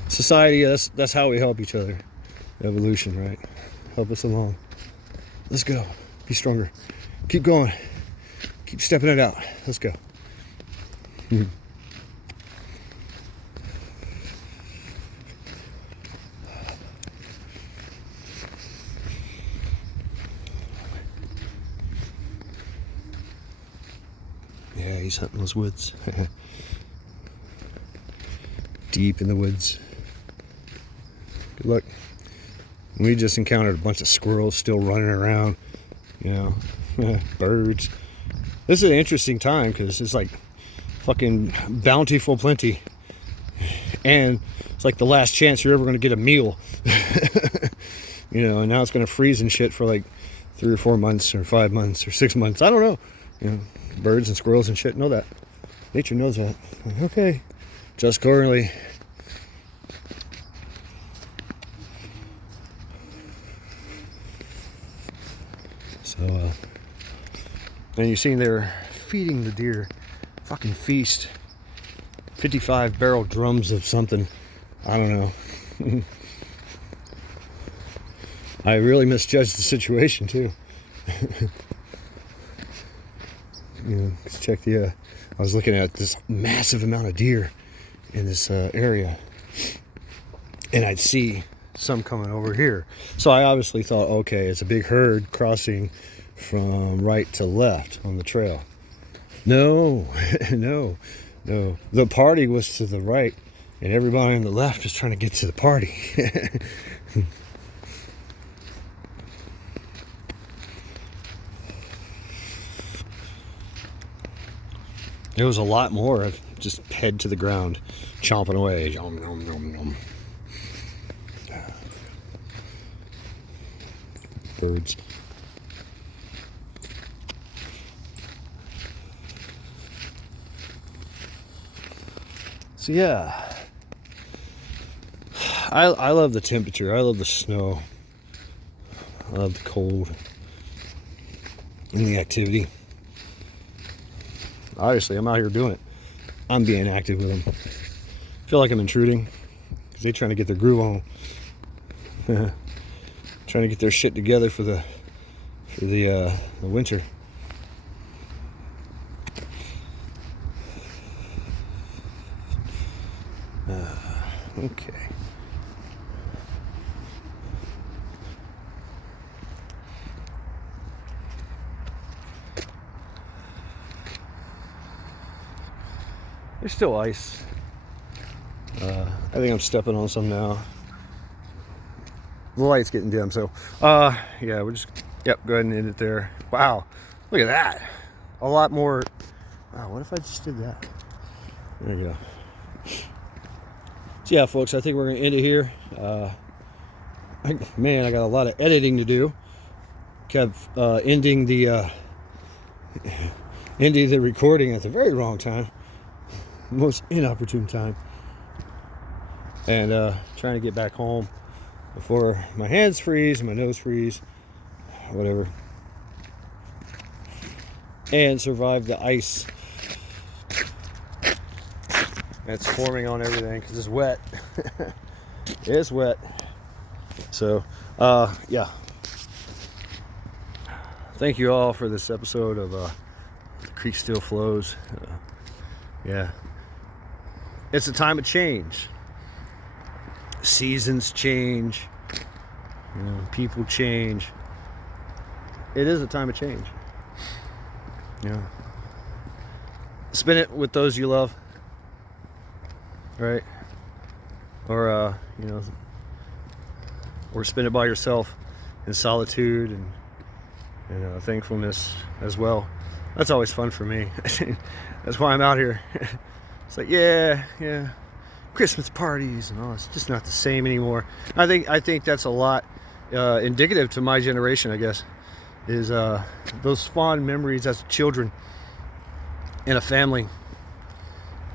Society, that's how we help each other. Evolution, right? Help us along. Let's go. Be stronger. Keep going. Keep stepping it out. Let's go. Yeah, he's hunting those woods. Deep in the woods. Good luck. We just encountered a bunch of squirrels still running around, you know, birds. This is an interesting time because it's like fucking bountiful plenty. And it's like the last chance you're ever going to get a meal. You know, and now it's going to freeze and shit for like 3 or 4 months or 5 months or 6 months. I don't know. You know, birds and squirrels and shit know that. Nature knows that. Okay. Just currently. So, and you seen they're feeding the deer. Fucking feast. 55 barrel drums of something. I don't know. I really misjudged the situation too. You know, check the. I was looking at this massive amount of deer in this area, and I'd see some coming over here. So I obviously thought, okay, it's a big herd crossing from right to left on the trail. No, no. The party was to the right, and everybody on the left was trying to get to the party. There was a lot more of just head to the ground, chomping away. Nom, nom, nom, nom. Birds. So yeah, I love the temperature. I love the snow. I love the cold and the activity. Obviously, I'm out here doing it. I'm being active with them. I feel like I'm intruding because they're trying to get their groove on. Trying to get their shit together for the winter. Okay. There's still ice. I think I'm stepping on some now. The light's getting dim, so yeah, we're just go ahead and end it there. Wow, look at that. A lot more. Wow, what if I just did that? There you go. So yeah, folks, I think we're gonna end it here. Man, I got a lot of editing to do. Kept ending the recording at the very wrong time. Most inopportune time, and trying to get back home before my hands freeze, my nose freeze, whatever, and survive the ice and it's forming on everything because it's wet. It's wet. So, yeah. Thank you all for this episode of The Creek Still Flows. Yeah. It's a time of change. Seasons change. You know, people change. It is a time of change. Yeah. Spend it with those you love. Right? Or, you know, or spend it by yourself in solitude and thankfulness as well. That's always fun for me. That's why I'm out here. It's like, yeah, Christmas parties and all. It's just not the same anymore. I think that's a lot indicative to my generation, I guess, is those fond memories as children in a family,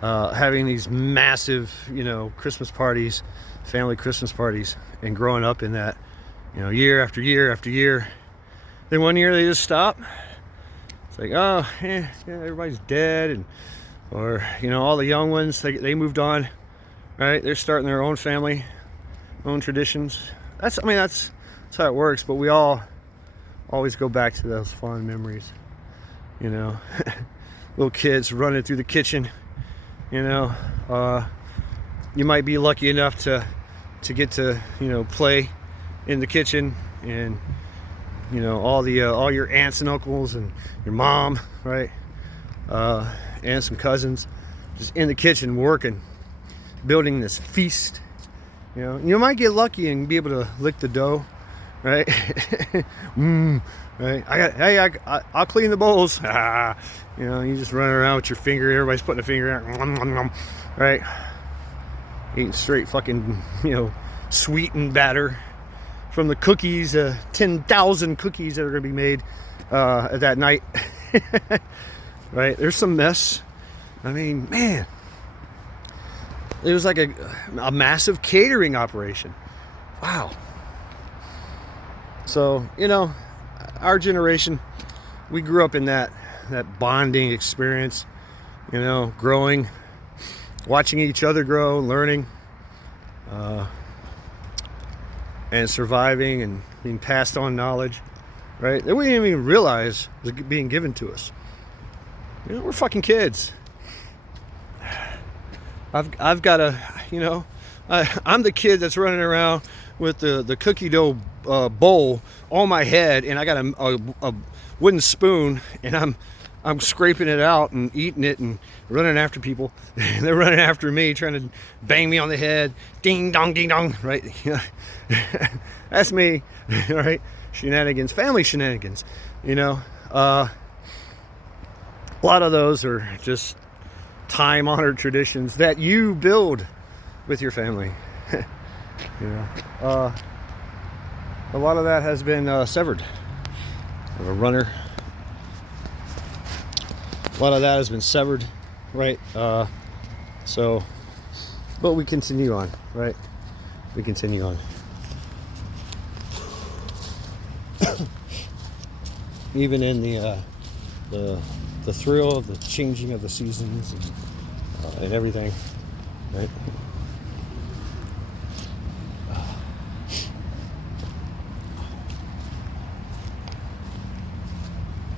having these massive, you know, Christmas parties, family Christmas parties, and growing up in that, you know, year after year after year. Then one year they just stop. It's like, oh, yeah, everybody's dead, or you know, all the young ones, they moved on, right? They're starting their own family, own traditions. That's how it works. But we all always go back to those fond memories, you know. Little kids running through the kitchen, you know. You might be lucky enough to get to, you know, play in the kitchen, and you know, all your aunts and uncles and your mom, right, and some cousins just in the kitchen working, building this feast. You know, you might get lucky and be able to lick the dough, right? Right. I'll clean the bowls. You know, you just running around with your finger. Everybody's putting a finger out, right? Eating straight fucking, you know, sweetened batter from the cookies, 10,000 cookies that are going to be made that night. Right? There's some mess. I mean, man, it was like a massive catering operation. Wow. So, you know, our generation, we grew up in that bonding experience, you know, growing, watching each other grow, learning, and surviving and being passed on knowledge, right? That we didn't even realize was being given to us. You know, we're fucking kids. I've got a, you know, I'm the kid that's running around with the cookie dough bowl on my head, and I got a wooden spoon, and I'm scraping it out and eating it and running after people. They're running after me, trying to bang me on the head. Ding dong, ding dong, right? That's me, right? Shenanigans, family shenanigans, you know. A lot of those are just time-honored traditions that you build with your family. You know, a lot of that has been severed. I'm a runner. A lot of that has been severed, right? So, but we continue on, right? We continue on. Even in the thrill of the changing of the seasons and everything, right?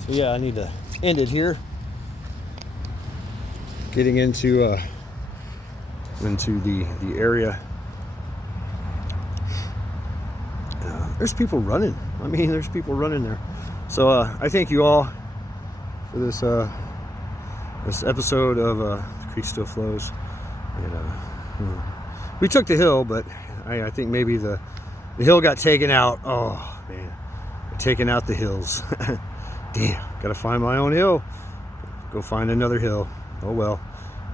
So yeah, I need to end it here. Getting into the area. There's people running. I mean, there's people running there. So I thank you all for this episode of The Creek Still Flows. And, we took the hill, but I think maybe the hill got taken out. Oh man, taking out the hills. Damn, gotta find my own hill. Go find another hill. Oh well.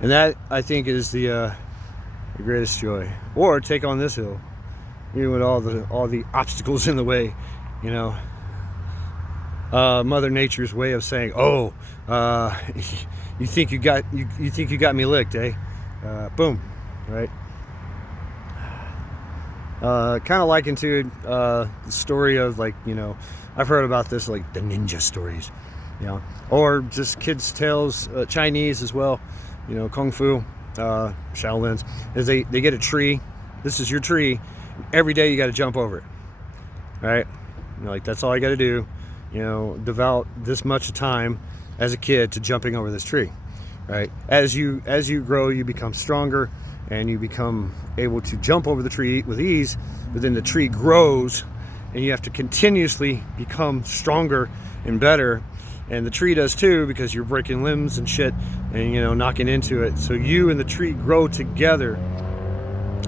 And that, I think, is the greatest joy. Or take on this hill, even with all the obstacles in the way, you know. Mother Nature's way of saying, "Oh, you think you got me licked, eh?" Boom, right? Kind of likened to the story of, like, you know, I've heard about this, like the ninja stories, you know, or just kids' tales, Chinese as well, you know, kung fu, Shaolins, is they get a tree. This is your tree. Every day you got to jump over it. Right? Like, that's all I got to do. You know, devote this much time as a kid to jumping over this tree. Right? As you grow, you become stronger and you become able to jump over the tree with ease. But then the tree grows, and you have to continuously become stronger and better. And the tree does too, because you're breaking limbs and shit and, you know, knocking into it. So you and the tree grow together.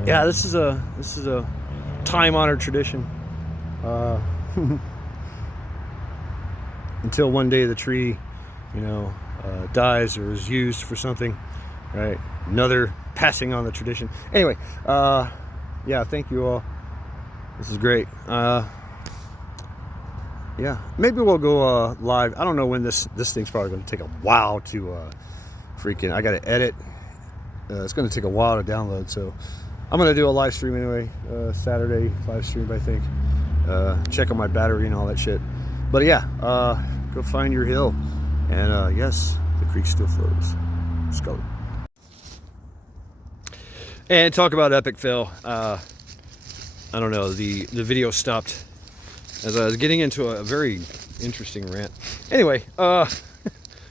Yeah, this is a time-honored tradition. Until one day the tree, you know, dies or is used for something, right? Another passing on the tradition. Anyway, yeah, thank you all. This is great. Yeah, maybe we'll go live. I don't know when this thing's probably going to take a while to freaking. I got to edit. It's going to take a while to download, so I'm going to do a live stream anyway. Saturday live stream, I think. Check on my battery and all that shit. But yeah, go find your hill, and yes, the creek still flows. Let's go. And talk about epic fail. I don't know. The video stopped as I was getting into a very interesting rant. Anyway, I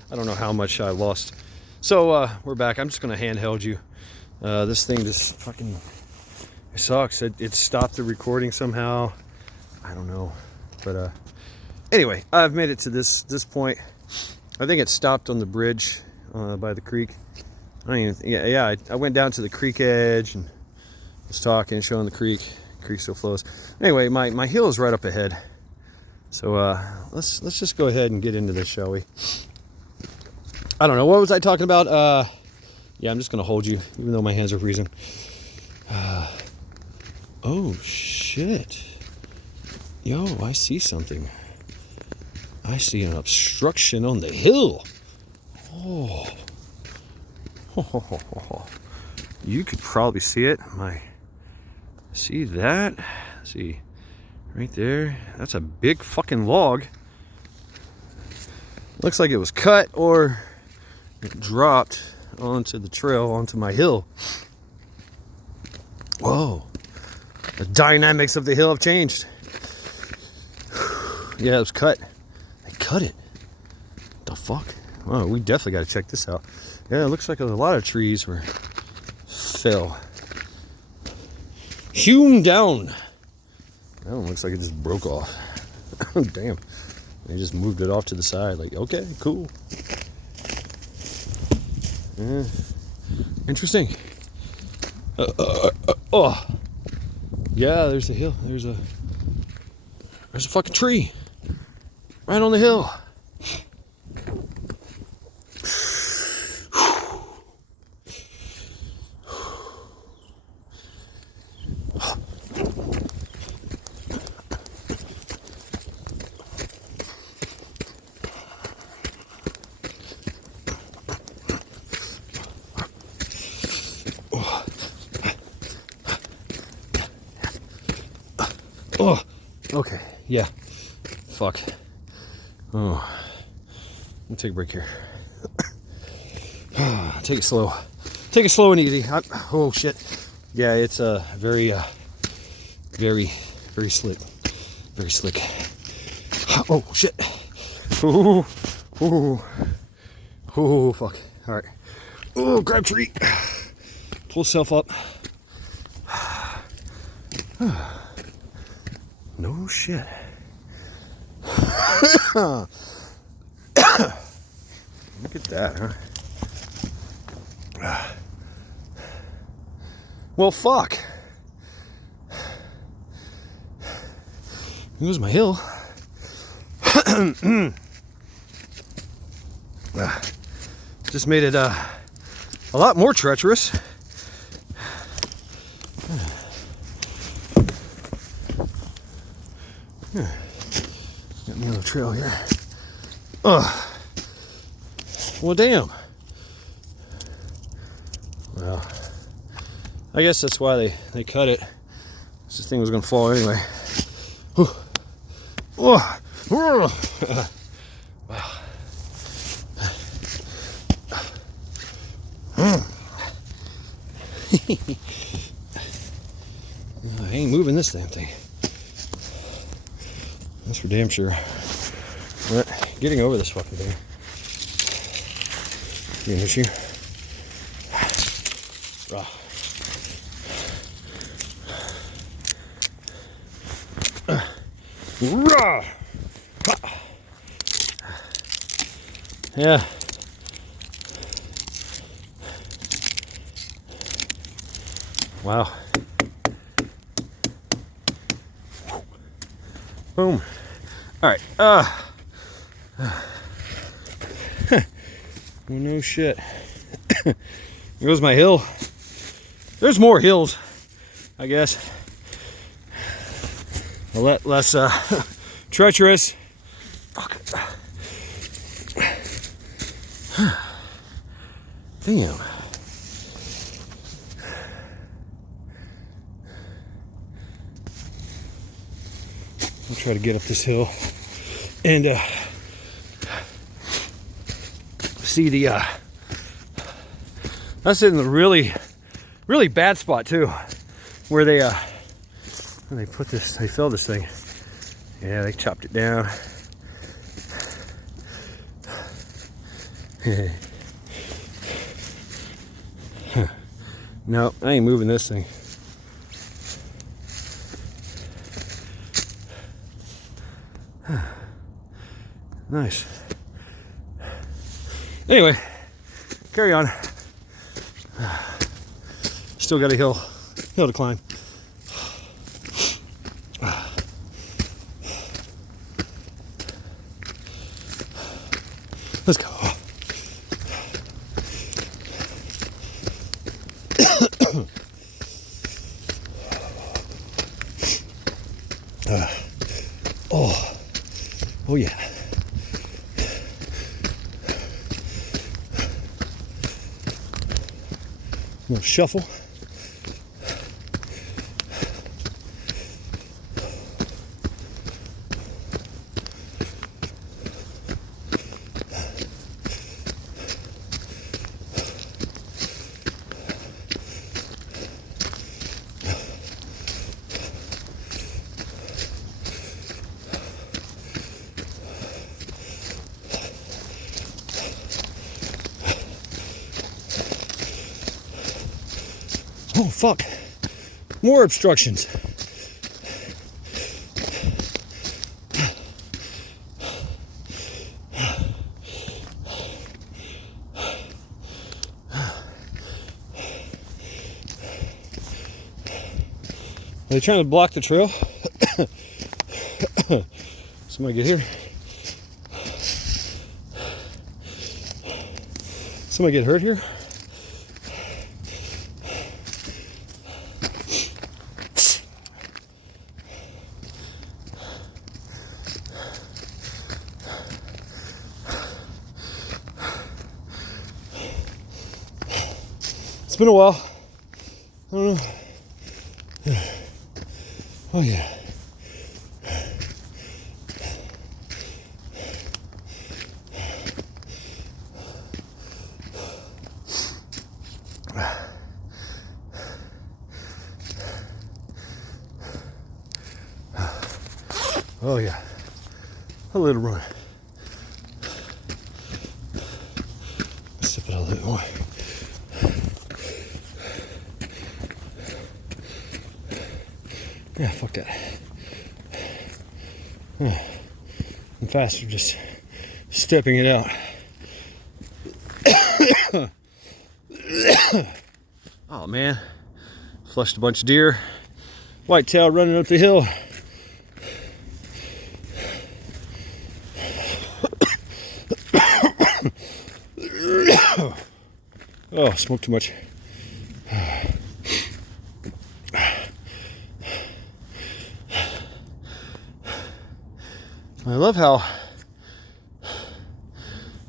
don't know how much I lost. So we're back. I'm just gonna handheld you. This thing just fucking sucks. It stopped the recording somehow. I don't know, but anyway, I've made it to this point. I think it stopped on the bridge by the creek. I went down to the creek edge and was talking, showing the creek. Creek still flows. Anyway, my hill is right up ahead. So let's just go ahead and get into this, shall we? I don't know, what was I talking about? Yeah, I'm just gonna hold you, even though my hands are freezing. Oh shit. Yo, I see something. I see an obstruction on the hill. Oh. You could probably see it. See that? See, right there. That's a big fucking log. Looks like it was cut or it dropped onto the trail, onto my hill. Whoa. The dynamics of the hill have changed. Yeah, it was cut. They cut it. What the fuck? Oh, we definitely got to check this out. Yeah, it looks like a lot of trees fell. Hewn down. That one looks like it just broke off. Oh, damn. They just moved it off to the side. Like, okay, cool. Yeah. Interesting. Oh. Yeah, there's the hill. There's a fucking tree. Right on the hill. Oh, okay, yeah. Fuck. Oh, let me take a break here. Take it slow. Take it slow and easy. Oh shit. Yeah, it's very slick. Very slick. Oh shit. Oh, fuck. All right. Oh, grab tree. Pull yourself up. No shit. Look at that, huh? Well, fuck. Here's my hill. Just made it a lot more treacherous. Got me on the trail here. Well, damn. Well, I guess that's why they cut it. This thing was gonna fall anyway. Wow. I ain't moving this damn thing. That's for damn sure. But getting over this fucking thing be an issue. Rah. Rah. Ha. Yeah. Wow. Boom. All right. Well, no shit. There goes my hill. There's more hills, I guess. A lot less treacherous. Fuck. Damn. I'll try to get up this hill and see the that's in the really bad spot too, where they put this, they filled this thing. Yeah, they chopped it down. No, I ain't moving this thing. Nice. Anyway, carry on. Still got a hill to climb. Let's go. Oh yeah. A little shuffle. Oh fuck, more obstructions. Are they trying to block the trail? Somebody get here. Somebody get hurt here? It's been a while. I don't know. Oh yeah. Oh yeah. A little run. Sip it a little bit more. Yeah, fuck that. I'm faster just stepping it out. Oh man, flushed a bunch of deer. Whitetail running up the hill. Oh, smoked too much. I love how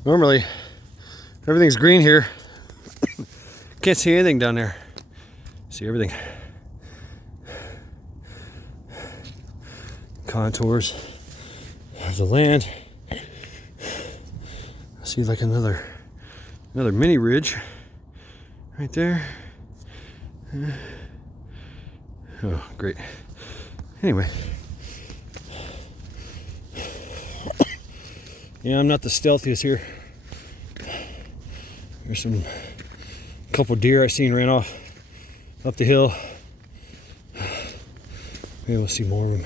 normally everything's green here. Can't see anything down there. See everything. Contours of the land. I see like another mini ridge right there. Oh, great. Anyway. Yeah, I'm not the stealthiest here. There's a couple deer I seen ran off up the hill. Maybe we'll see more of them.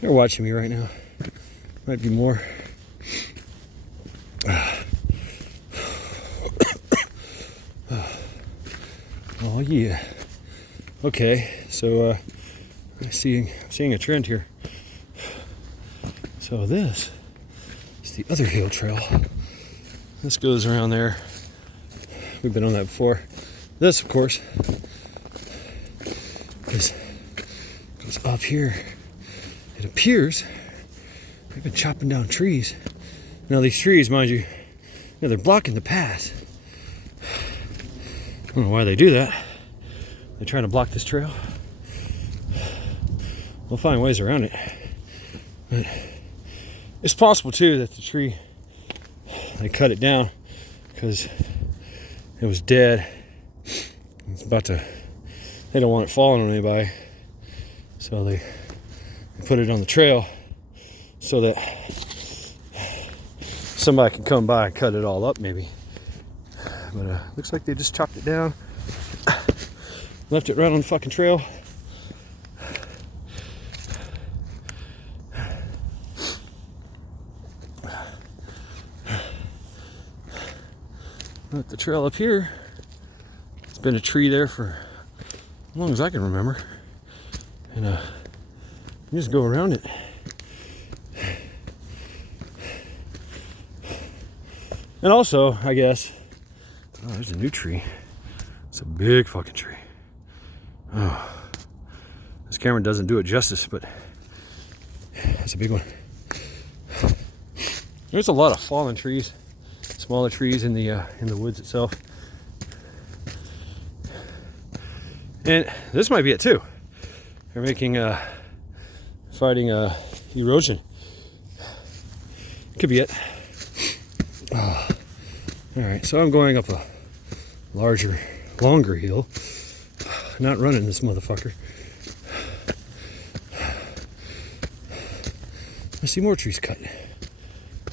They're watching me right now. Might be more. Oh yeah. Okay, so I'm seeing a trend here. So this is the other hill trail. This goes around there. We've been on that before. This, of course, goes up here. It appears they've been chopping down trees. Now these trees, mind you, they're blocking the path. I don't know why they do that. They're trying to block this trail. We'll find ways around it. But it's possible too that the tree, they cut it down because it was dead. It's about to, they don't want it falling on anybody. So they put it on the trail so that somebody can come by and cut it all up maybe. But looks like they just chopped it down. Left it right on the fucking trail. But the trail up here, it's been a tree there for as long as I can remember. And you just go around it. And also, I guess, oh, there's a new tree. It's a big fucking tree. Oh, this camera doesn't do it justice, but it's a big one. There's a lot of fallen trees, smaller trees in the woods itself. And this might be it too. They're making fighting erosion. Could be it. Oh. All right, so I'm going up a longer hill. Not running this motherfucker. I see more trees cut.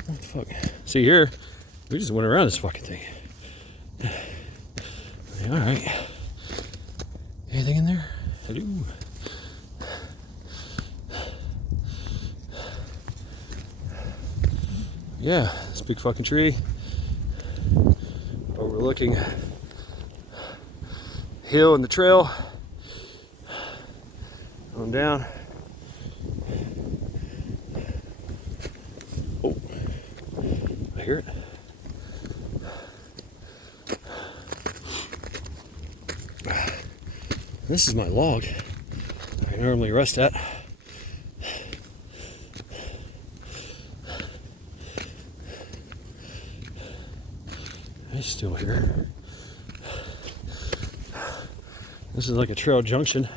What the fuck? See here, we just went around this fucking thing. All right. Anything in there? I do. Yeah, this big fucking tree. Overlooking hill and the trail. On down. Oh, I hear it. This is my log I normally rest at. It's still here. This is like a trail junction.